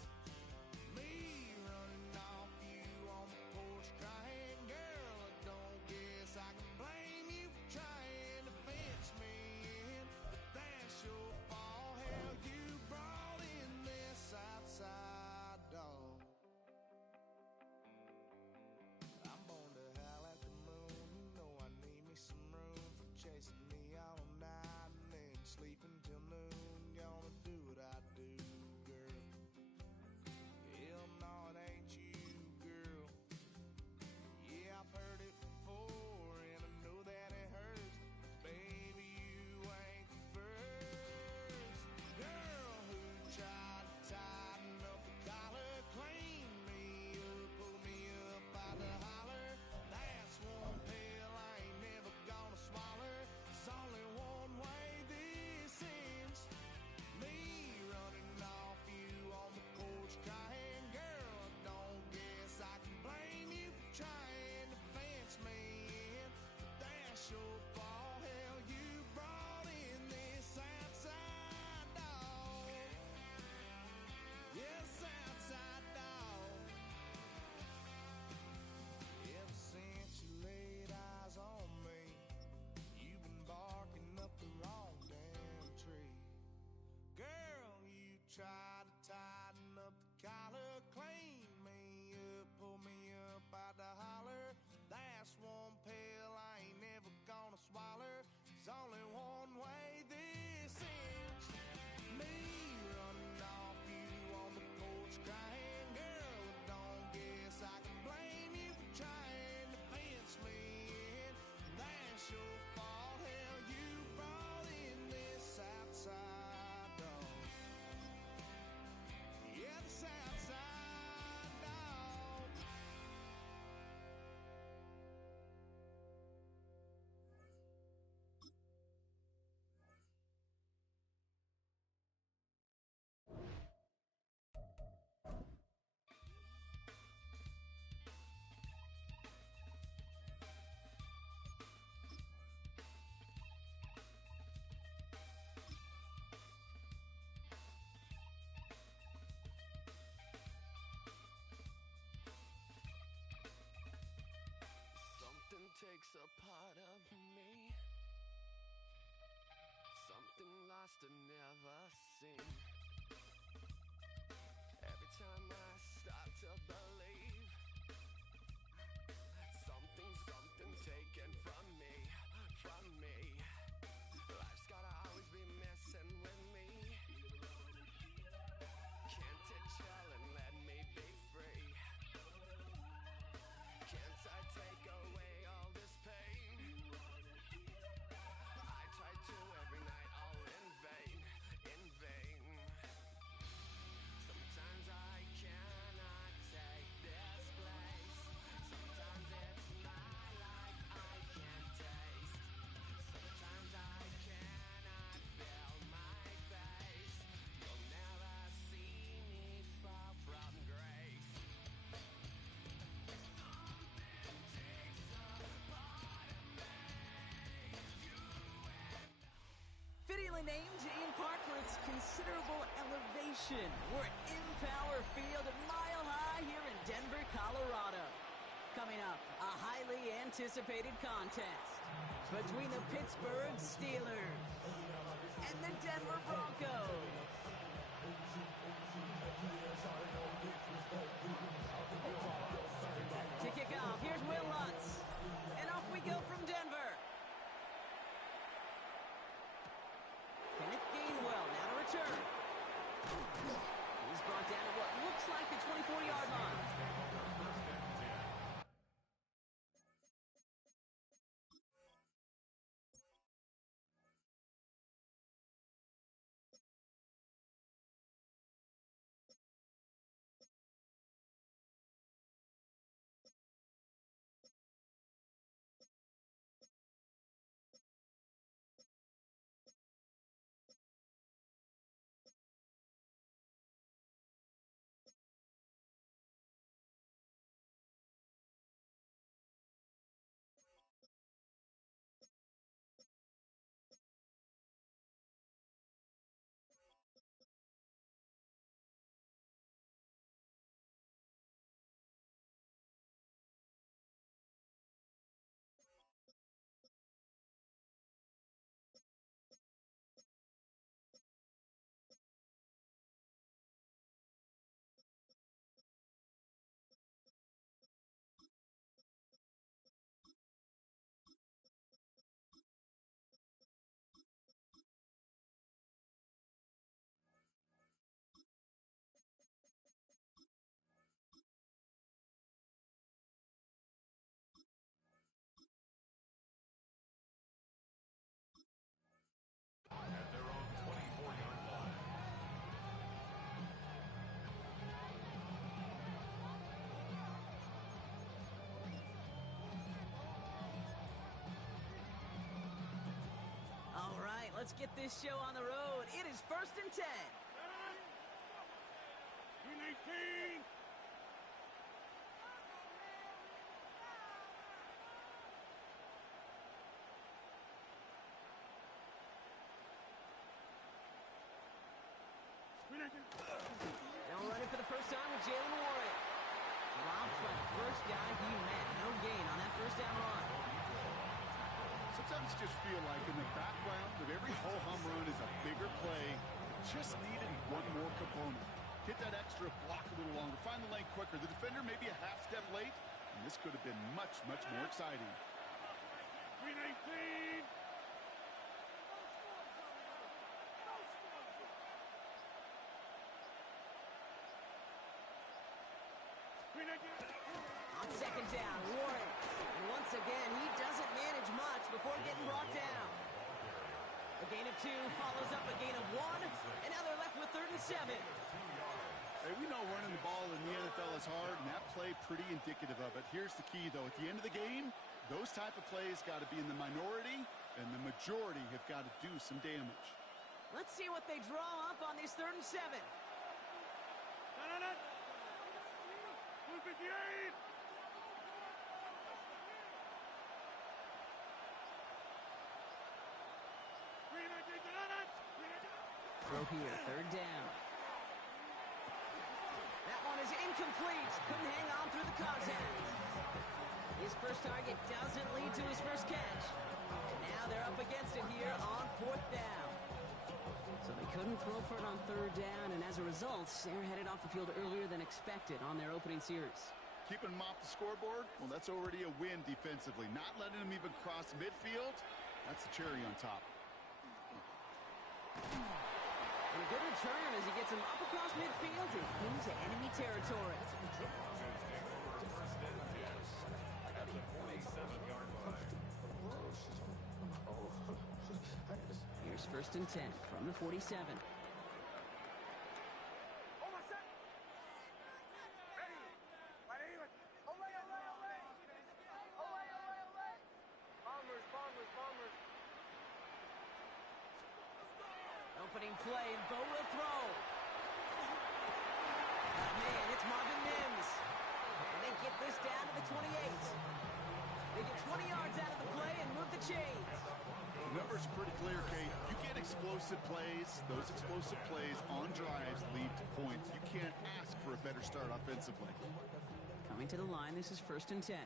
Me running off you on the porch crying. Girl, I don't guess I can blame you for trying to fence me in, but that's your fault. Hell, you brought in this outside dog. I'm born to howl at the moon. You know I need me some room for chasing me all night and then sleeping till noon. Gonna do what I do, girl. Hell no, it ain't you, girl. Yeah, I've heard it before and I know that it hurts. Baby, you ain't the first girl who tried to tighten up the collar, clean me up, pull me up by the holler. That's one pill I ain't never gonna swallow. It's only one way this ends. Me running off you on the porch crying. Girl, I don't guess I can blame you for trying to fence me in, but that's your fault. Hell, you brought in this outside dog. Yes, outside dog. Ever since you laid eyes on me, you've been barking up the wrong damn tree. Girl, you tried to tighten up the collar, clean me up, pull me up by the holler. That's one pill I ain't never gonna swallow. There's only one way this ends. Me running off you on the porch crying. Girl, I don't guess I can blame you for trying to fence me in. That's your fault. Hell, you brought in this outside dog. Yeah, this outside dog. Something takes a part of me, something lost and never seen. Every time I start to believe, something taken from me, from me. Life's gotta always be messing with me. Can't it chill and let me be free? Can't I take away all this pain? I try to every night, all in vain, in vain. Sometimes I cannot take this place. Sometimes it's my life I can't taste. Sometimes I cannot feel my face. You'll never see me fall from grace. Fittingly named in part for its considerable elevation. We're at Empower Field at Mile High here in Denver, Colorado. Coming up, a highly anticipated contest between the Pittsburgh Steelers and the Denver Broncos. To kick off, here's Will Lutz. And off we go from Denver. Kenneth Gainwell now to return. He's brought down at what looks like the 24-yard line. let's get this show on the road. It is 1st and 10. 19. They'll run it for the first time with Jalen Warren. Dropped by the first guy he met. No gain on that first down run. Sometimes you just feel like in the background of every ho-hum run is a bigger play. It just needed one more component. Hit that extra block a little longer. Find the lane quicker. The defender may be a half step late, and this could have been much, much more exciting. 319. On 2nd down, Warren. And once again, he doesn't manage much before getting brought down. A gain of 2 follows up a gain of 1, and now they're left with 3rd and 7. Hey, we know running the ball in the NFL is hard, and that play pretty indicative of it. Here's the key, though. At the end of the game, those type of plays got to be in the minority, and the majority have got to do some damage. Let's see what they draw up on these 3rd and 7. 158. Throw here, 3rd down. That one is incomplete. Couldn't hang on through the contact. His first target doesn't lead to his first catch. Now they're up against it here on 4th down. So they couldn't throw for it on 3rd down, and as a result, they're headed off the field earlier than expected on their opening series. Keeping them off the scoreboard, well, that's already a win defensively. Not letting them even cross midfield, that's the cherry on top. And a good return as he gets him up across midfield and into enemy territory. At the 47-yard line. Here's 1st and 10 from the 47. Opening play, Bo will throw. Man, it's Marvin Mims. And they get this down to the 28. They get 20 yards out of the play and move the chains. The numbers are pretty clear, Kate. You get explosive plays. Those explosive plays on drives lead to points. You can't ask for a better start offensively. Coming to the line, this is 1st and 10.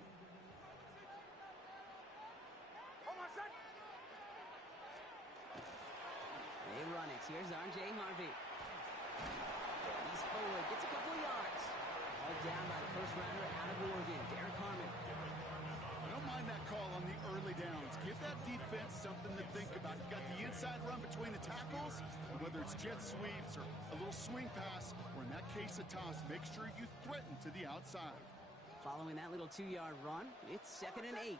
They run it. Here's R.J. Harvey. He's forward, gets a couple of yards. All down by the first rounder out of Oregon, Derek Harmon. I don't mind that call on the early downs. Give that defense something to think about. You got the inside run between the tackles, and whether it's jet sweeps or a little swing pass, or in that case a toss, make sure you threaten to the outside. Following that little 2-yard run, it's 2nd and 8.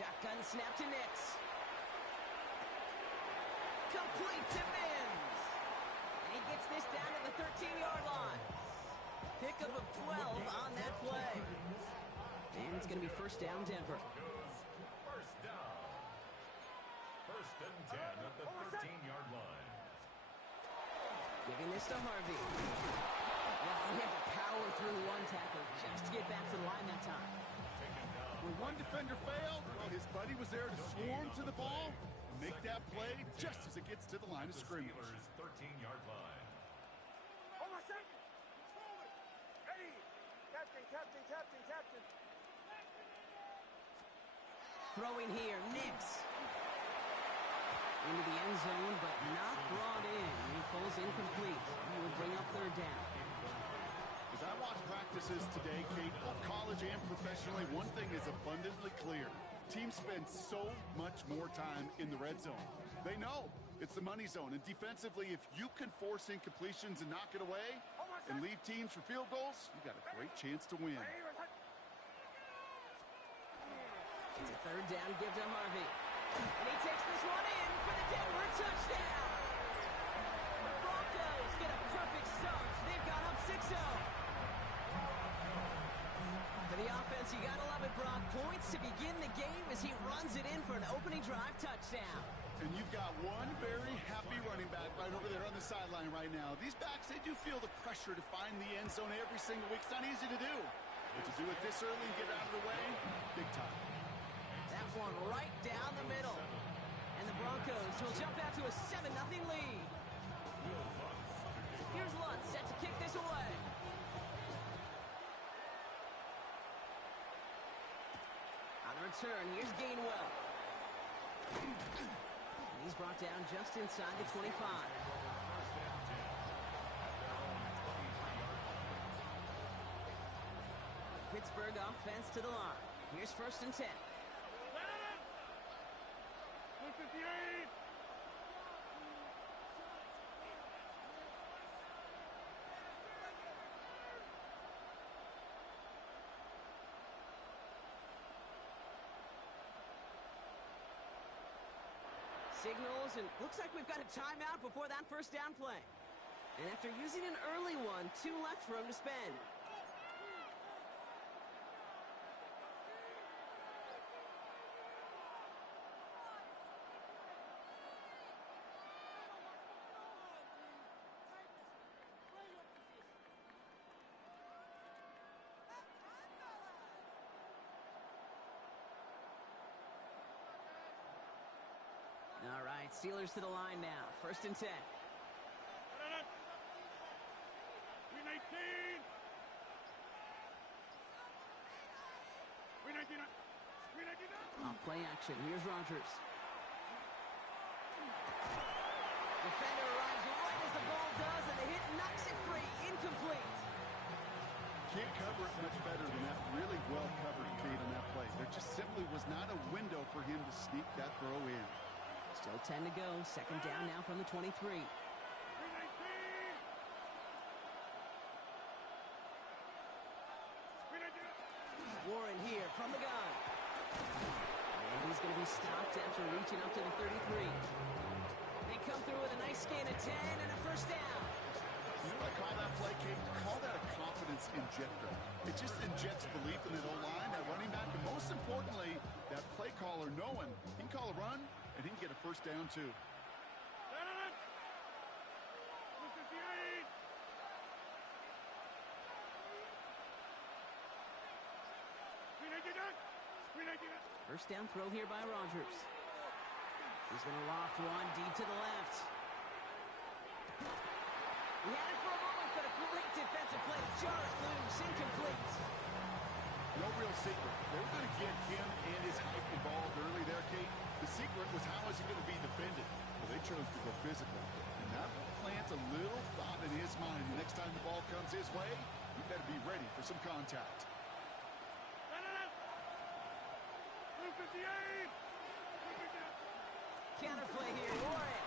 Shotgun snap to Nix. Complete to Mims. And he gets this down to the 13-yard line. Pickup of 12 on that play. And it's going to be 1st down, Denver. First down. 1st and 10 at the 13-yard line. Giving this to Harvey. Well, he had to power through one tackle just to get back to the line that time. When one defender failed, well, his buddy was there to swarm to the ball and make that play just as it gets to the line of scrimmage. Steelers' 13-yard line. Captain. Throwing here, Nix. Into the end zone, but not brought in. He falls incomplete. He will bring up 3rd down. As I watch practices today, Kate, both college and professionally, one thing is abundantly clear. Teams spend so much more time in the red zone. They know it's the money zone. And defensively, if you can force incompletions and knock it away and leave teams for field goals, you got a great chance to win. It's a 3rd down give to Harvey. And he takes this one in for the Denver touchdown. The Broncos get a perfect start. They've gone up 6-0. For the offense, you gotta love it, Brock. Points to begin the game as he runs it in for an opening drive touchdown. And you've got one very happy running back right over there on the sideline right now. These backs, they do feel the pressure to find the end zone every single week. It's not easy to do. But to do it this early and get out of the way, big time. That one right down the middle. And the Broncos will jump out to a 7-0 lead. Here's Lutz set to kick this away. On the return, here's Gainwell. And he's brought down just inside the 25. Pittsburgh offense to the line. Here's 1st and 10. 158. Signals, and looks like we've got a timeout before that first down play. And after using an early one, 2 left for him to spend. All right, Steelers to the line now. 1st and 10. 319. 319. 319. Off play action. Here's Rodgers. Defender arrives right as the ball does, and the hit knocks it free. Incomplete. Can't cover it much better than that. Really well covered, Kate, on that play. There just simply was not a window for him to sneak that throw in. Still 10 to go. 2nd down now from the 23. 319. Warren here from the gun. And he's going to be stopped after reaching up to the 33. They come through with a nice gain of 10 and a 1st down. You know what I call that play, Kate? Call that a confidence injector. It just injects belief in that O-line, that running back, and most importantly, that play caller knowing he can call a run and he can get a 1st down too. 158. 319. 1st down throw here by Rodgers. He's going to loft one deep to the left. He had it for a moment, but a great defensive play to jar it loose. Incomplete. No real secret. They were going to get him and his height involved early there, Kate. The secret was how is he going to be defended? Well, they chose to go physical. And that will plant a little thought in his mind. The next time the ball comes his way, you better be ready for some contact. 258. Counterplay here, Warren.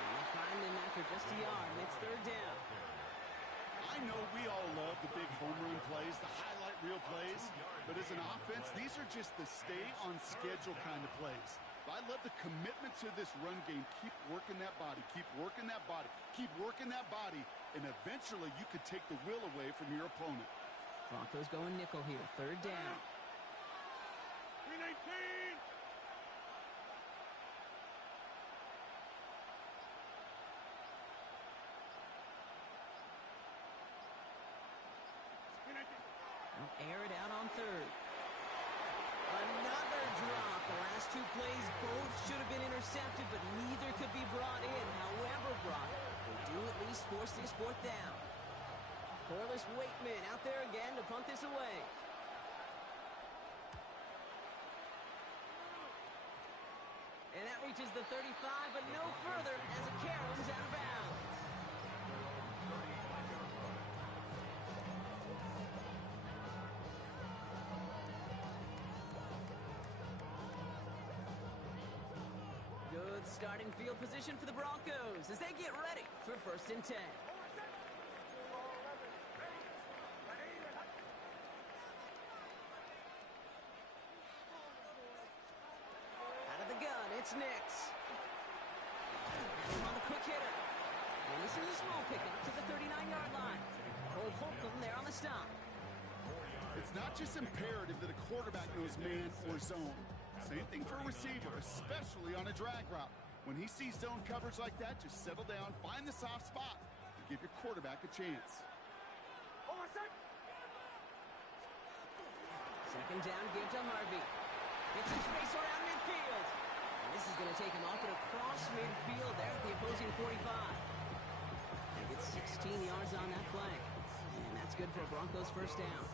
And they find him after just a yard, and it's 3rd down. I know we all love the big home run plays, the highlight reel plays, but as an offense, these are just the stay-on-schedule kind of plays. I love the commitment to this run game. Keep working that body, keep working that body, keep working that body, and eventually you could take the will away from your opponent. Broncos going nickel here, 3rd down. 319. Air it out on 3rd. Another drop. The last 2 plays both should have been intercepted, but neither could be brought in. However brought, they do at least force this 4th down. Corliss Waitman out there again to punt this away. And that reaches the 35, but no further as it caroms out of bounds. Good starting field position for the Broncos as they get ready for 1st and 10. Out of the gun, it's Nix. On the quick hitter. And this is a small pickup to the 39-yard line. Cole Holcomb there on the stop. It's not just imperative that a quarterback knows man or zone. Same thing for a receiver, especially on a drag route. When he sees zone coverage like that, just settle down, find the soft spot, and give your quarterback a chance. Second down, give to Harvey. Gets some space around midfield. And this is going to take him up and across midfield there at the opposing 45. He gets 16 yards on that play. And that's good for a Broncos first down.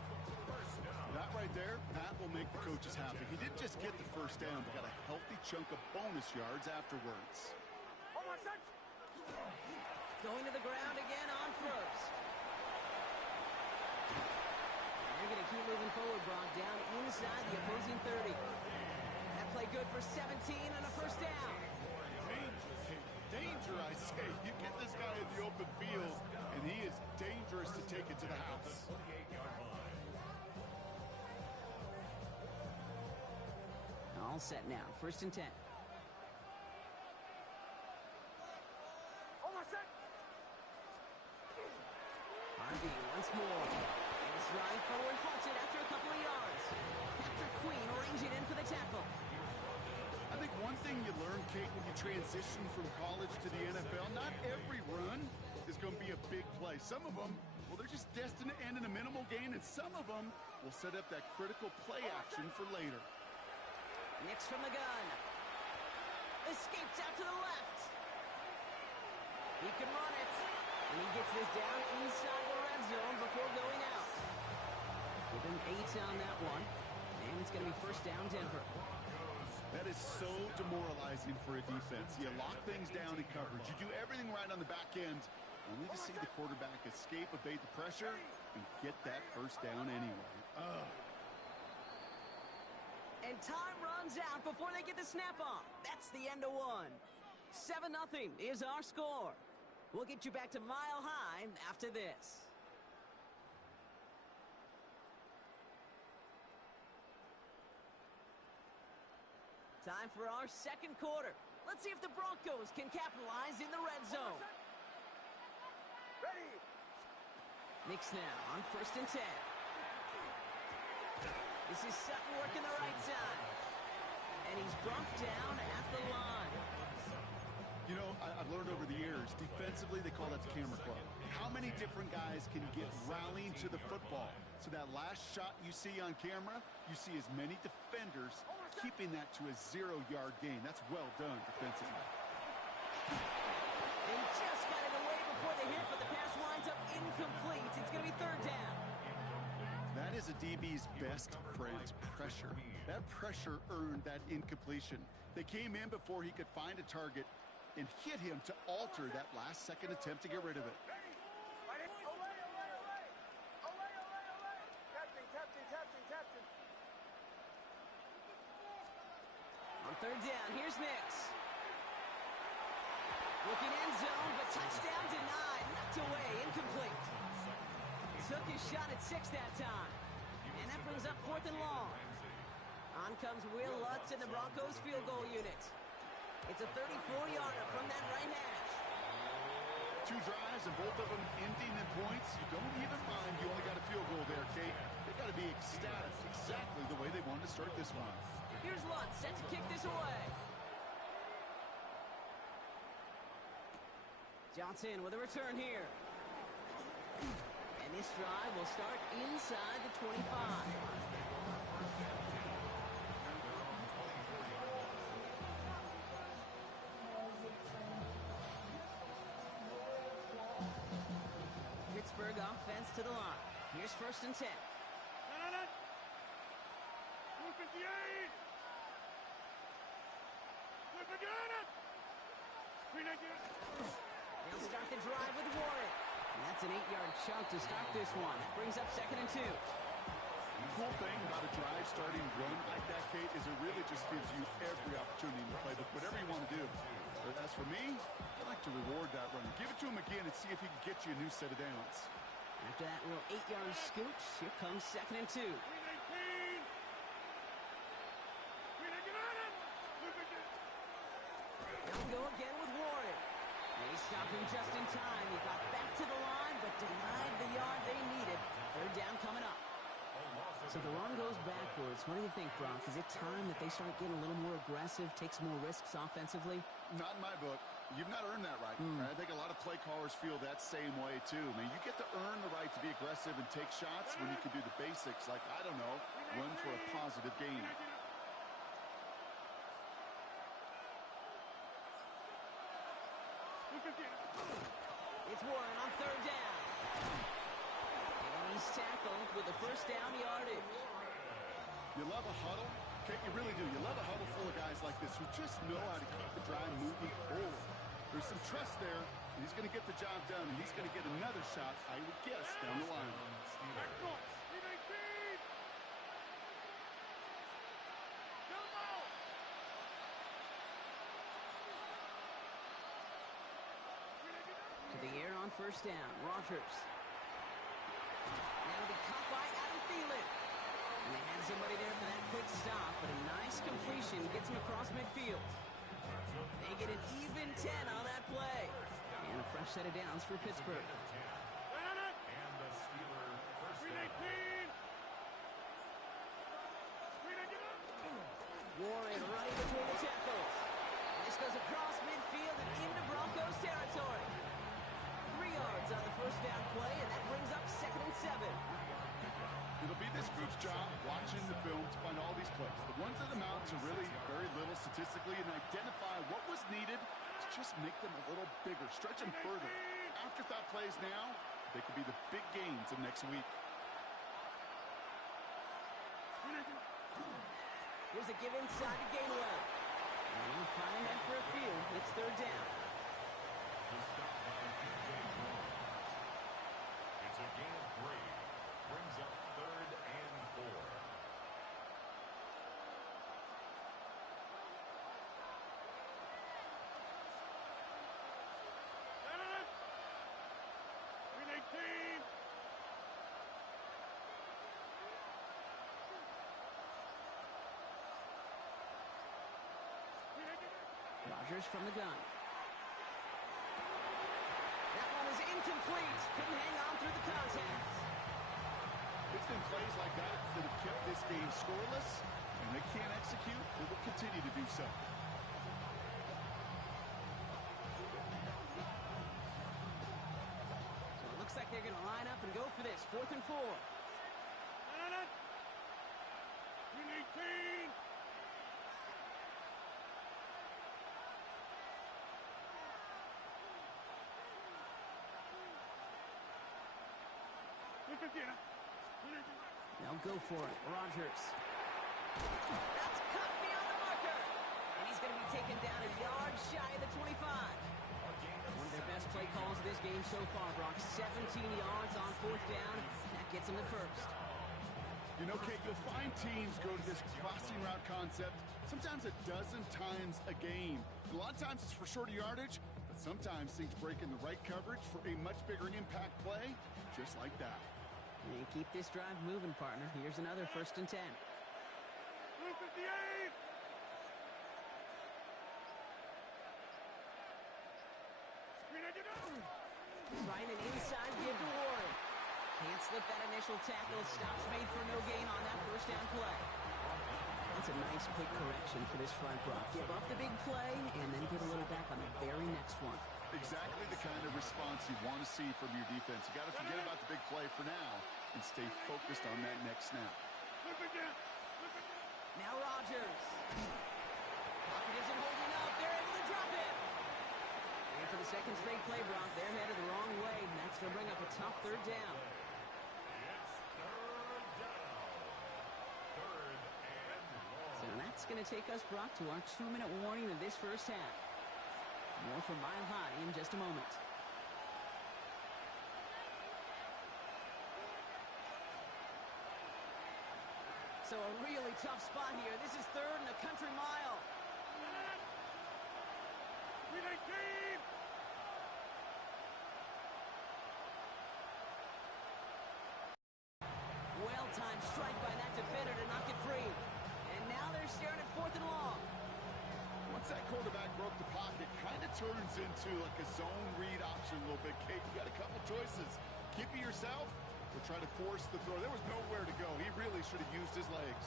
That right there, Pat will make the coaches happy. He didn't just get the first down, but got a healthy chunk of bonus yards afterwards. Going to the ground again on first. They're going to keep moving forward, Brock, down inside the opposing 30. That play good for 17 and a first down. Danger, I say. You get this guy in the open field, and he is dangerous to take it to the house. All set now, 1st and 10. Harvey once more. His drive forward halted after a couple of yards. Patrick Queen arranging in for the tackle. I think one thing you learn, Kate, when you transition from college to the NFL, not every run is going to be a big play. Some of them, well, they're just destined to end in a minimal gain, and some of them will set up that critical play action for later. Nix from the gun. Escapes out to the left. He can run it. And he gets this down inside the red zone before going out. Give him 8 on that one. And it's going to be first down Denver. That is so demoralizing for a defense. You lock things down in coverage. You do everything right on the back end, only to see the quarterback escape, evade the pressure, and get that first down anyway. And time runs out before they get the snap off. That's the end of one. 7-0 is our score. We'll get you back to Mile High after this. Time for our second quarter. Let's see if the Broncos can capitalize in the red zone. Ready. Nix now on 1st and 10. This is Sutton working the right side. And he's brought down at the line. You know, I've learned over the years, defensively, they call that the camera club. How many different guys can get rallying to the football? So that last shot you see on camera, you see as many defenders keeping that to a 0-yard gain. That's well done defensively. And just got it away before the hit, but the pass winds up incomplete. It's going to be 3rd down. That is a DB's best friend, pressure. That pressure earned that incompletion. They came in before he could find a target and hit him to alter that last-second attempt to get rid of it. On 3rd down, here's Nix. Looking end zone, but touchdown denied. Knocked away, incomplete. Took his shot at 6 that time. And that brings up 4th and long. On comes Will Lutz in the Broncos field goal unit. It's a 34-yarder from that right hash. 2 drives and both of them ending in points. You don't even mind you only got a field goal there, Kate. They got to be ecstatic, exactly the way they wanted to start this one. Here's Lutz set to kick this away. Johnson with a return here. And this drive will start inside the 25. Pittsburgh offense to the line. Here's 1st and 10. They'll start the drive with Warren. And that's an 8-yard chunk to start this one. That brings up 2nd and 2. The cool thing about a drive starting run like that, Kate, is it really just gives you every opportunity to play with whatever you want to do. But as for me, I like to reward that run. Give it to him again and see if he can get you a new set of downs. After that little 8-yard scooch, here comes 2nd and 2. They'll go again with Warren. They stopped him just in time. He got back to the line, but denied the yard they needed. 3rd down coming up. So the run goes backwards. What do you think, Brock? Is it time that they start getting a little more aggressive, take some more risks offensively? Not in my book. You've not earned that right. I think a lot of play callers feel that same way, too. Man, you get to earn the right to be aggressive and take shots when you can do the basics, like, I don't know, run for a positive gain. It's Warren on third down. And he's tackled with a first down yardage. You love a huddle? Okay, you really do. You love a huddle full of guys like this who just know how to keep the drive moving forward. There's some trust there. He's going to get the job done, and he's going to get another shot, I would guess, down the line. To the air on first down. Rodgers. That'll be caught by Adam Thielen. And they had somebody there for that quick stop, but a nice completion gets him across midfield. They get an even 10 on that play. And a fresh set of downs for Pittsburgh. And the Steeler first down. Warren running between the tackles. This goes across midfield and into Broncos territory. 3 yards on the first down play, and that brings up 2nd and 7. It'll be this group's job watching the film to find all these plays. The ones that amount to really very little statistically and identify what was needed to just make them a little bigger, stretch them further. Afterthought plays now, they could be the big gains of next week. Here's a give inside to Gainwell. And he'll find that for a few. It's third down. The stop by DJ Moore. It's a gain of 3. Brings up 3rd and 4. Rodgers from the gun. That one is incomplete. Couldn't hang on through the contact. It's been plays like that that have kept this game scoreless, and they can't execute. They will continue to do so. So it looks like they're going to line up and go for this. 4th and 4. They'll go for it. Rodgers. That's cut beyond the marker. And he's going to be taken down a yard shy of the 25. One of their best play calls of this game so far, Brock. 17 yards on 4th down. That gets them the first. You know, Kate, you'll find teams go to this crossing route concept sometimes a dozen times a game. A lot of times it's for shorter yardage, but sometimes things break in the right coverage for a much bigger impact play, just like that. And keep this drive moving, partner. Here's another 1st and 10. Trying an inside give to Warren. Can't slip that initial tackle. Stops made for no gain on that first down play. That's a nice quick correction for this front, Brock. Give up the big play and then get a little back on the very next one. Exactly the kind of response you want to see from your defense. You got to forget about the big play for now and stay focused on that next snap. Now Rodgers. Pocket isn't holding up. They're able to drop it. And for the second straight play, Brock, they're headed the wrong way. And that's going to bring up a tough 3rd down. So that's going to take us, Brock, to our 2-minute warning of this first half. More from Mile High in just a moment. So a really tough spot here. This is 3rd and a country mile. Well-timed strike by that defender to knock it free. And now they're staring at 4th and long. Once that quarterback broke the pocket, kind of turns into like a zone read option a little bit, Kate. You got a couple choices. Keep it yourself will try to force the throw. There was nowhere to go. He really should have used his legs.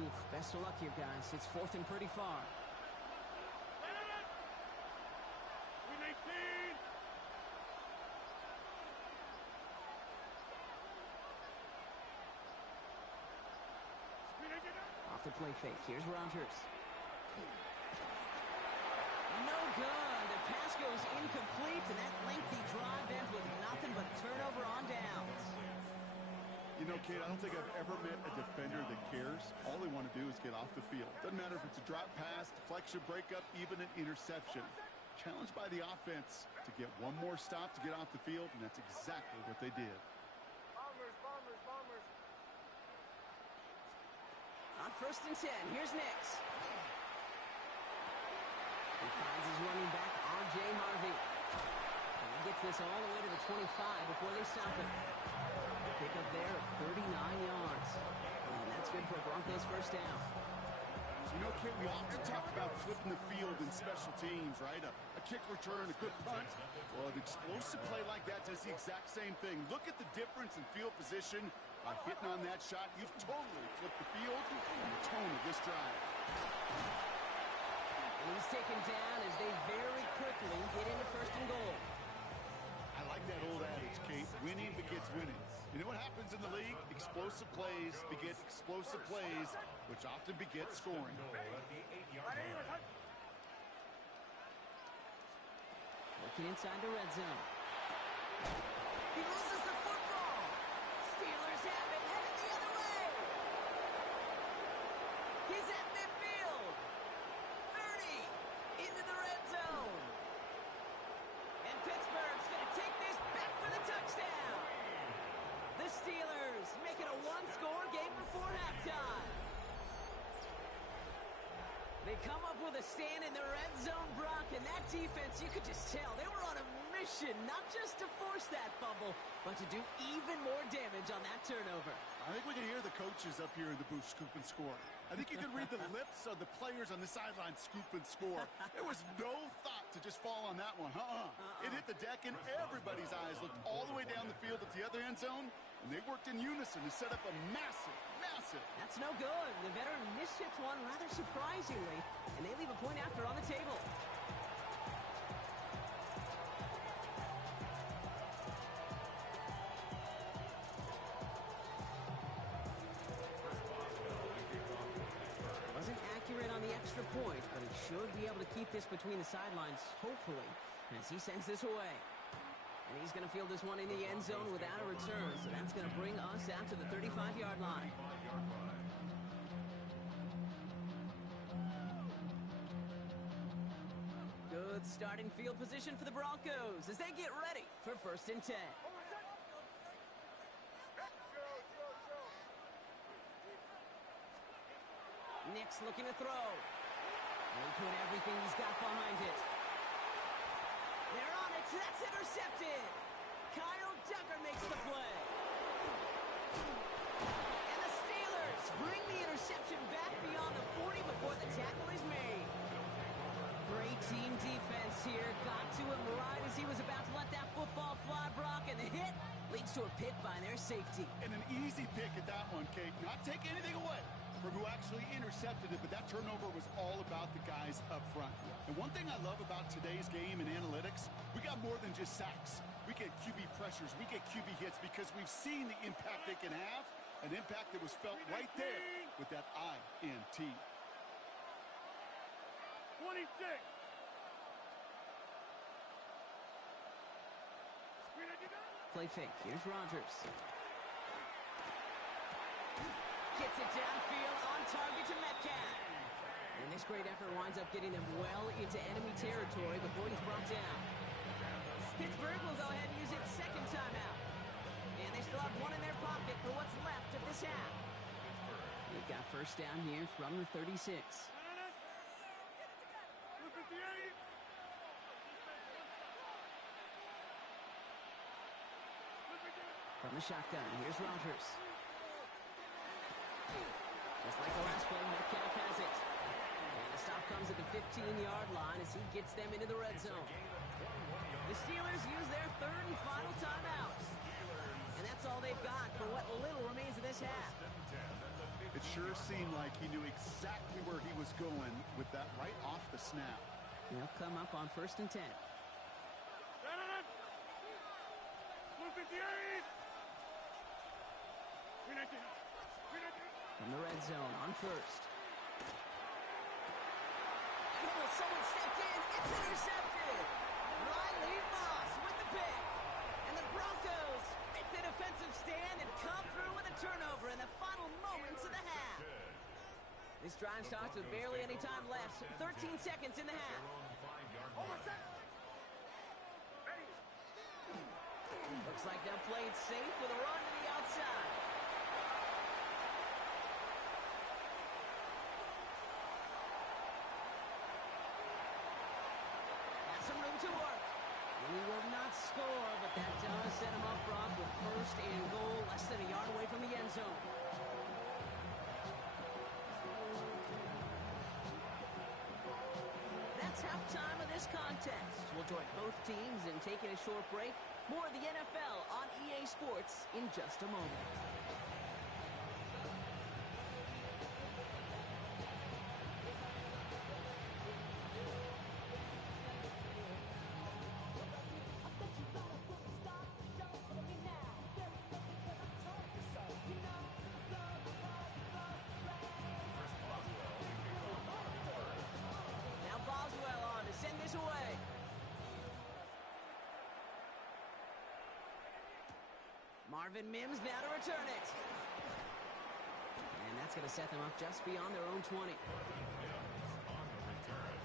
Oof, best of luck here, guys. It's 4th and pretty far. Off the play fake. Here's Rogers. No good. The pass goes incomplete, and that lengthy drive ends with nothing but a turnover on downs. You know, Kate, I don't think I've ever met a defender that cares. All they want to do is get off the field. Doesn't matter if it's a drop pass, deflection, breakup, even an interception. Challenged by the offense to get one more stop to get off the field, and that's exactly what they did. On 1st and 10, here's Nix. He finds his running back, R.J. Harvey. And he gets this all the way to the 25 before they stop him. Pick up there of 39 yards. And that's good for a Broncos first down. You know, Kate, we often talk about flipping the field in special teams, right? A kick return, a good punt. Well, an explosive play like that does the exact same thing. Look at the difference in field position. By hitting on that shot, you've totally flipped the field and the tone of this drive. And he's taken down as they very quickly get into 1st and goal. I like that old adage, Kate. Winning begets winning. You know what happens in the league? Explosive plays beget explosive plays, which often beget scoring. Looking inside the red zone. He loses the football. Steelers have it, headed the other way. He's at midfield. 30 into the red zone. And Pittsburgh's going to take this back for the touchdown. The Steelers make it a one-score game before halftime. They come up with a stand in the red zone, Brock, and that defense, you could just tell, they were on a mission, not just to force that fumble, but to do even more damage on that turnover. I think we can hear the coaches up here in the booth scoop and score. I think you can read the lips of the players on the sideline scoop and score. There was no thought to just fall on that one. It hit the deck, and everybody's eyes looked all the way down the field at the other end zone, and they worked in unison to set up a massive. That's no good. The veteran mishits one rather surprisingly, and they leave a point after on the table. Wasn't accurate on the extra point, but he should be able to keep this between the sidelines, hopefully, as he sends this away. And he's going to field this one in the end zone without a return. So that's going to bring us out to the 35-yard line. Good starting field position for the Broncos as they get ready for 1st and 10. Nix looking to throw. And he put everything he's got behind it. They're on it. That's intercepted. Kyle Duggar makes the play. And the Steelers bring the interception back beyond the 40 before the tackle is made. Great team defense here. Got to him right as he was about to let that football fly, Brock, and the hit leads to a pick by their safety. And an easy pick at that one, Kate. Not take anything away from who actually intercepted it, but that turnover was all about the guys up front. And one thing I love about today's game and analytics, we got more than just sacks. We get QB pressures, we get QB hits because we've seen the impact they can have, an impact that was felt right there with that INT. 26. Play fake. Here's Rogers. Gets it downfield on target to Metcalf. And this great effort winds up getting them well into enemy territory before he's brought down. Pittsburgh will go ahead and use its second timeout. And they still have one in their pocket for what's left of this half. They've got first down here from the 36. From the shotgun, here's Rogers. Just like the last play, Metcalf has it. And the stop comes at the 15-yard line as he gets them into the red zone. The Steelers use their third and final time. that's all they've got for what little remains of this half. It sure seemed like he knew exactly where he was going with that right off the snap. They'll come up on 1st and 10. From the red zone on 1st. Oh, someone stepped in. It's intercepted. Riley Moss with the pick. And the Broncos make the defensive stand and come through with a turnover in the final moments of the half. This drive starts with barely any time left. 13 seconds in the half. Looks like they'll play it safe with a run to the outside. Has some room to work. He will not score, but that does set him up front with 1st and goal, less than a yard away from the end zone. That's halftime of this contest. We'll join both teams in taking a short break. More of the NFL on EA Sports in just a moment. Now Boswell on to send this away. Marvin Mims now to return it. And that's going to set them up just beyond their own 20. On the return,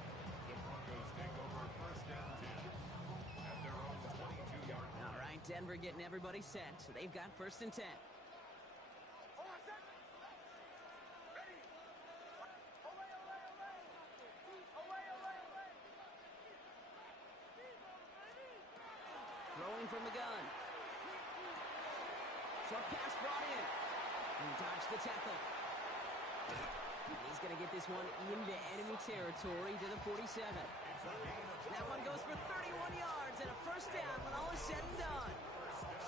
the Broncos take over 1st and 10 at their own 22-yard line. All right, Denver getting everybody set. So they've got 1st and 10. Throwing from the gun. Short pass brought in. He dodged the tackle. And he's going to get this one into enemy territory to the 47. That one goes for 31 yards and a 1st down when all is said and done.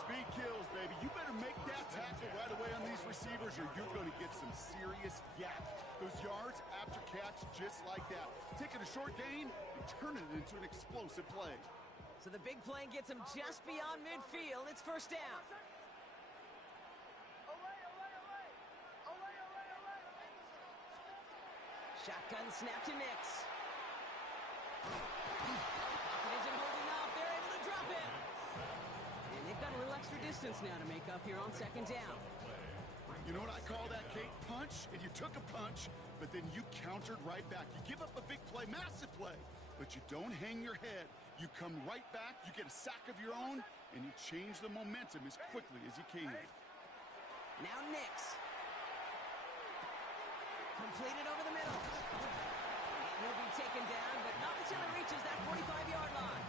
Speed kills, baby. You better make that tackle right away on these receivers or you're going to get some serious yak. Those yards after catch just like that. Taking a short gain and turning it into an explosive play. So the big play gets him just beyond midfield. It's 1st down. Shotgun snap to Nix. Pocket isn't holding up. They're able to drop it. And they've got a little extra distance now to make up here on 2nd down. You know what I call that, Kate? Punch, and you took a punch, but then you countered right back. You give up a big play, massive play, but you don't hang your head. You come right back, you get a sack of your own, and you change the momentum as quickly as you can. Now Nix. Completed over the middle. He'll be taken down, but not until he reaches that 45-yard line.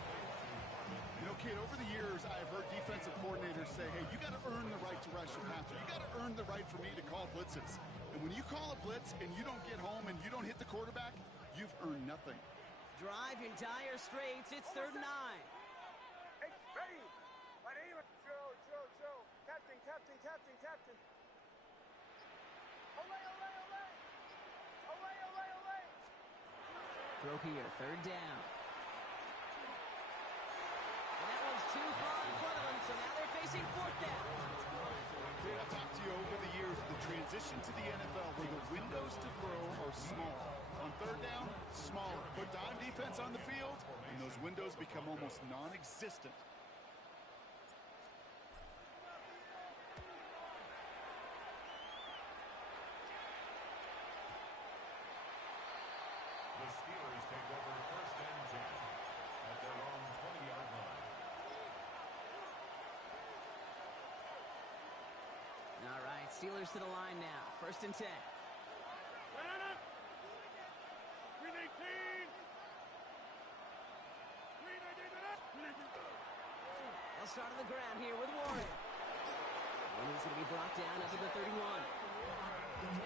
You know, kid, over the years, I've heard defensive coordinators say, hey, you got to earn the right to rush your passer. You got to earn the right for me to call blitzes. And when you call a blitz and you don't get home and you don't hit the quarterback, you've earned nothing. Drive in dire straits. It's 3rd and 9. Hey, ready. My name is Joe. Captain. Throw here, 3rd down. And that one's too far in front of them, so now they're facing 4th down. Okay, I've talked to you over the years, the transition to the NFL where the windows to throw are small. On 3rd down, smaller. Put dime defense on the field, and those windows become almost non-existent. The Steelers take over 1st and 10 at their own 20-yard line. All right, Steelers to the line now. 1st and 10. They'll start on the ground here with Warren. And he's going to be brought down up at the 31.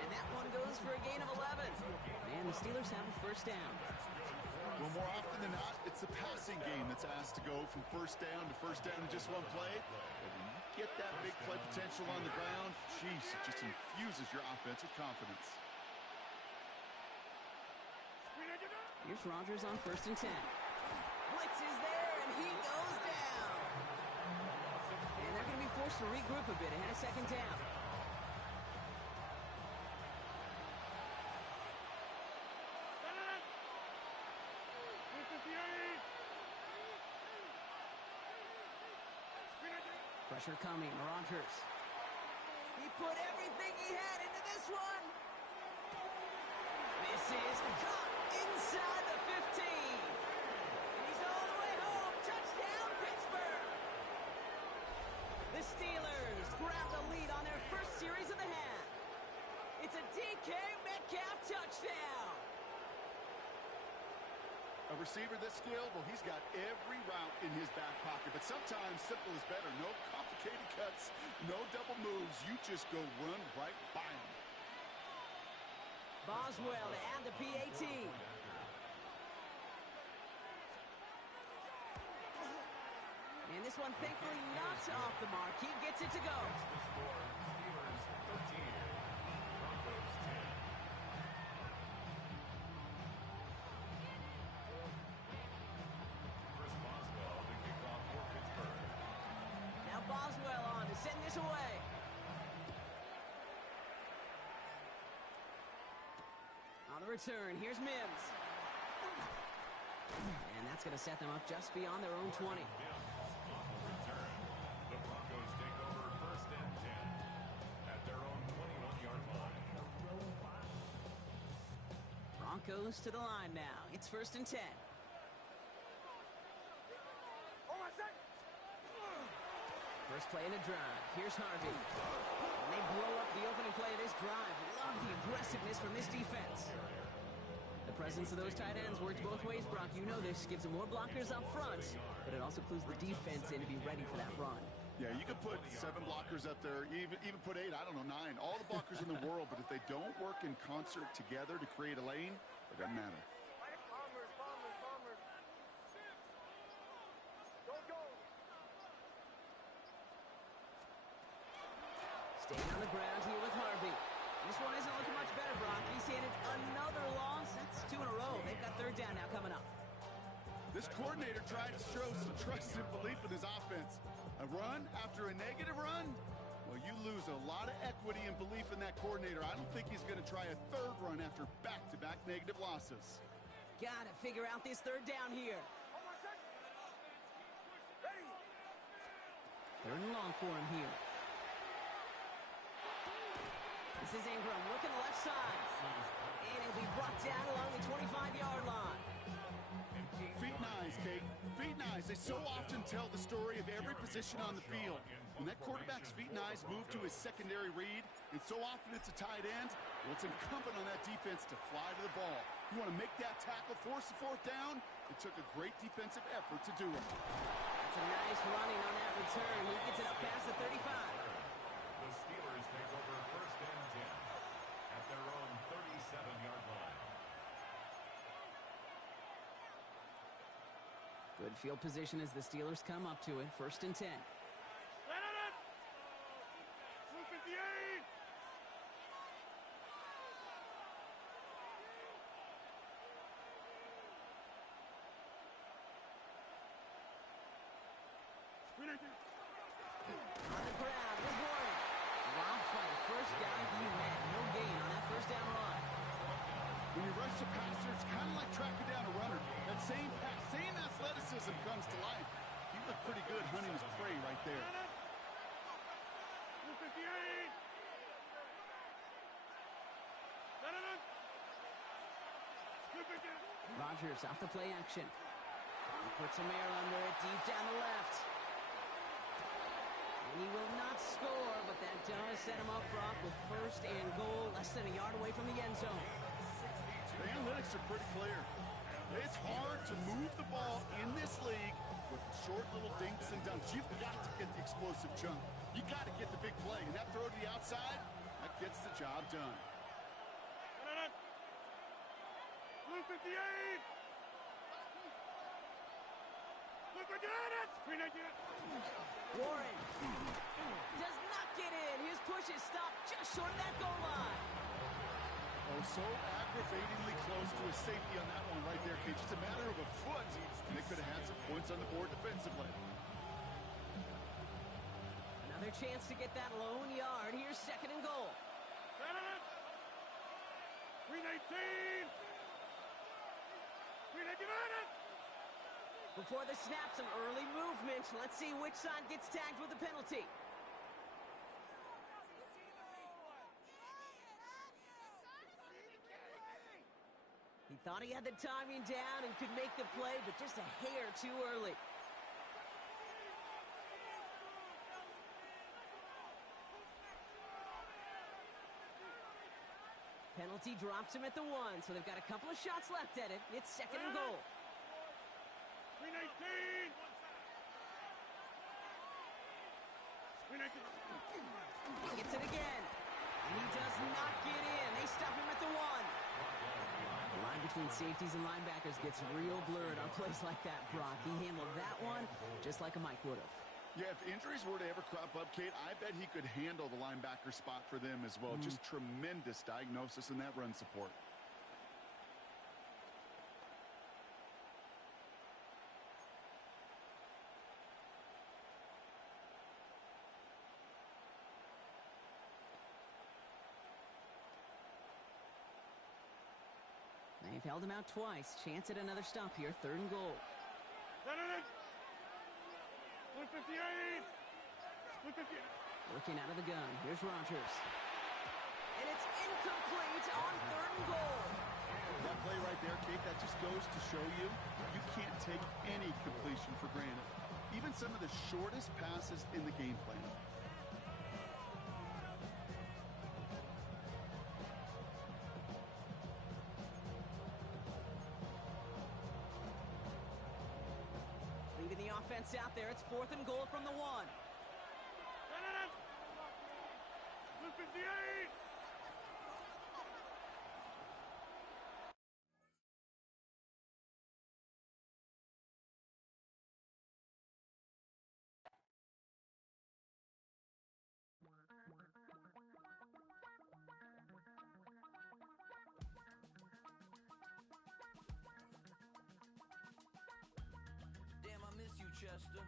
And that one goes for a gain of 11. And the Steelers have a 1st down. Well, more often than not, it's the passing game that's asked to go from first down in just one play. But when you get that big play potential on the ground, geez, it just infuses your offense with confidence. Here's Rodgers on 1st and 10. Blitz is there, and he goes down. And they're going to be forced to regroup a bit ahead of 2nd down. Pressure coming, Rodgers. He put everything he had into this one. This is caught inside the 15. And he's all the way home. Touchdown, Pittsburgh. The Steelers grab the lead on their first series of the half. It's a DK Metcalf touchdown. A receiver this skilled, well, he's got every route in his back pocket. But sometimes simple is better. No complicated cuts, no double moves. You just go run right by him. Boswell to add the PAT. And this one thankfully not off the mark. He gets it to go. Now Boswell on to send this away. On the return, here's Mims. And that's going to set them up just beyond their own 20. The Broncos take over 1st and 10 at their own 21-yard line. Broncos to the line now. It's 1st and 10. First play of the drive. Here's Harvey. And they blow up the opening play of this drive. Love the aggressiveness from this defense. The presence of those tight ends works both ways, Brock. You know this. Gives them more blockers up front, but it also clues the defense in to be ready for that run. Yeah, you could put 7 blockers up there, even put 8, I don't know, 9. All the blockers in the world, but if they don't work in concert together to create a lane, it doesn't matter. Staying on the ground here with Harvey. This one isn't looking much better, Brock. He's handed another loss. That's 2 in a row. They've got 3rd down now coming up. This coordinator tried to show some trust and belief in his offense. A run after a negative run? Well, you lose a lot of equity and belief in that coordinator. I don't think he's going to try a 3rd run after back-to-back negative losses. Got to figure out this 3rd down here. 3rd and long for him here. This is Ingram looking left side. And he'll be brought down along the 25-yard line. Feet and eyes, Kate. Feet and eyes. They so often tell the story of every position on the field. When that quarterback's feet and eyes move to his secondary read, and so often it's a tight end, well, it's incumbent on that defense to fly to the ball. You want to make that tackle, force the 4th down? It took a great defensive effort to do it. That's a nice running on that return. He gets it up past the 35. The Steelers take over 1st and 10 at their own 37-yard line. Good field position as the Steelers come up to it. 1st and 10. On the ground with Warren. Dropped by the first guy he met. No gain on that 1st down run. When you rush the passer, it's kind of like tracking down a runner. That same pass, same athleticism comes to life. He looked pretty good hunting his prey right there. Rodgers off the play action. He puts some air under it deep down the left. And he will not score, but that does set him up, Brock, with 1st and goal, less than a yard away from the end zone. The analytics are pretty clear. It's hard to move the ball in this league with short little dinks and dunks. You've got to get the explosive jump. You got to get the big play. And that throw to the outside, that gets the job done. Warren does not get in. His push is stopped just short of that goal line. Oh, so aggravatingly close to a safety on that one right there, Kate. Just a matter of a foot. And they could have had some points on the board defensively. Another chance to get that lone yard. Here's second and goal. 319. Before the snap, some early movement. Let's see which side gets tagged with the penalty. He thought he had the timing down and could make the play, but just a hair too early. Penalty drops him at the 1, so they've got a couple of shots left at it. It's second and goal. 319. He gets it again, and he does not get in. They stop him at the 1. The line between safeties and linebackers gets real blurred on plays like that, Brock. He handled that one just like a Mike would have. Yeah, if injuries were to ever crop up, Kate, I bet he could handle the linebacker spot for them as well. Just tremendous diagnosis in that run support. They've held him out twice. Chance at another stop here. Third and goal. 158. Looking out of the gun. Here's Rodgers. And it's incomplete on third and goal. That play right there, Kate, that just goes to show you can't take any completion for granted. Even some of the shortest passes in the game plan. Leaving the offense out there. It's fourth and goal from the 1. 158. Damn, I miss you, Chester.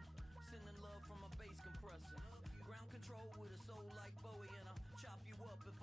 Sending love from a bass compressor. Ground control with a soul like Bowie, and I'll chop you up if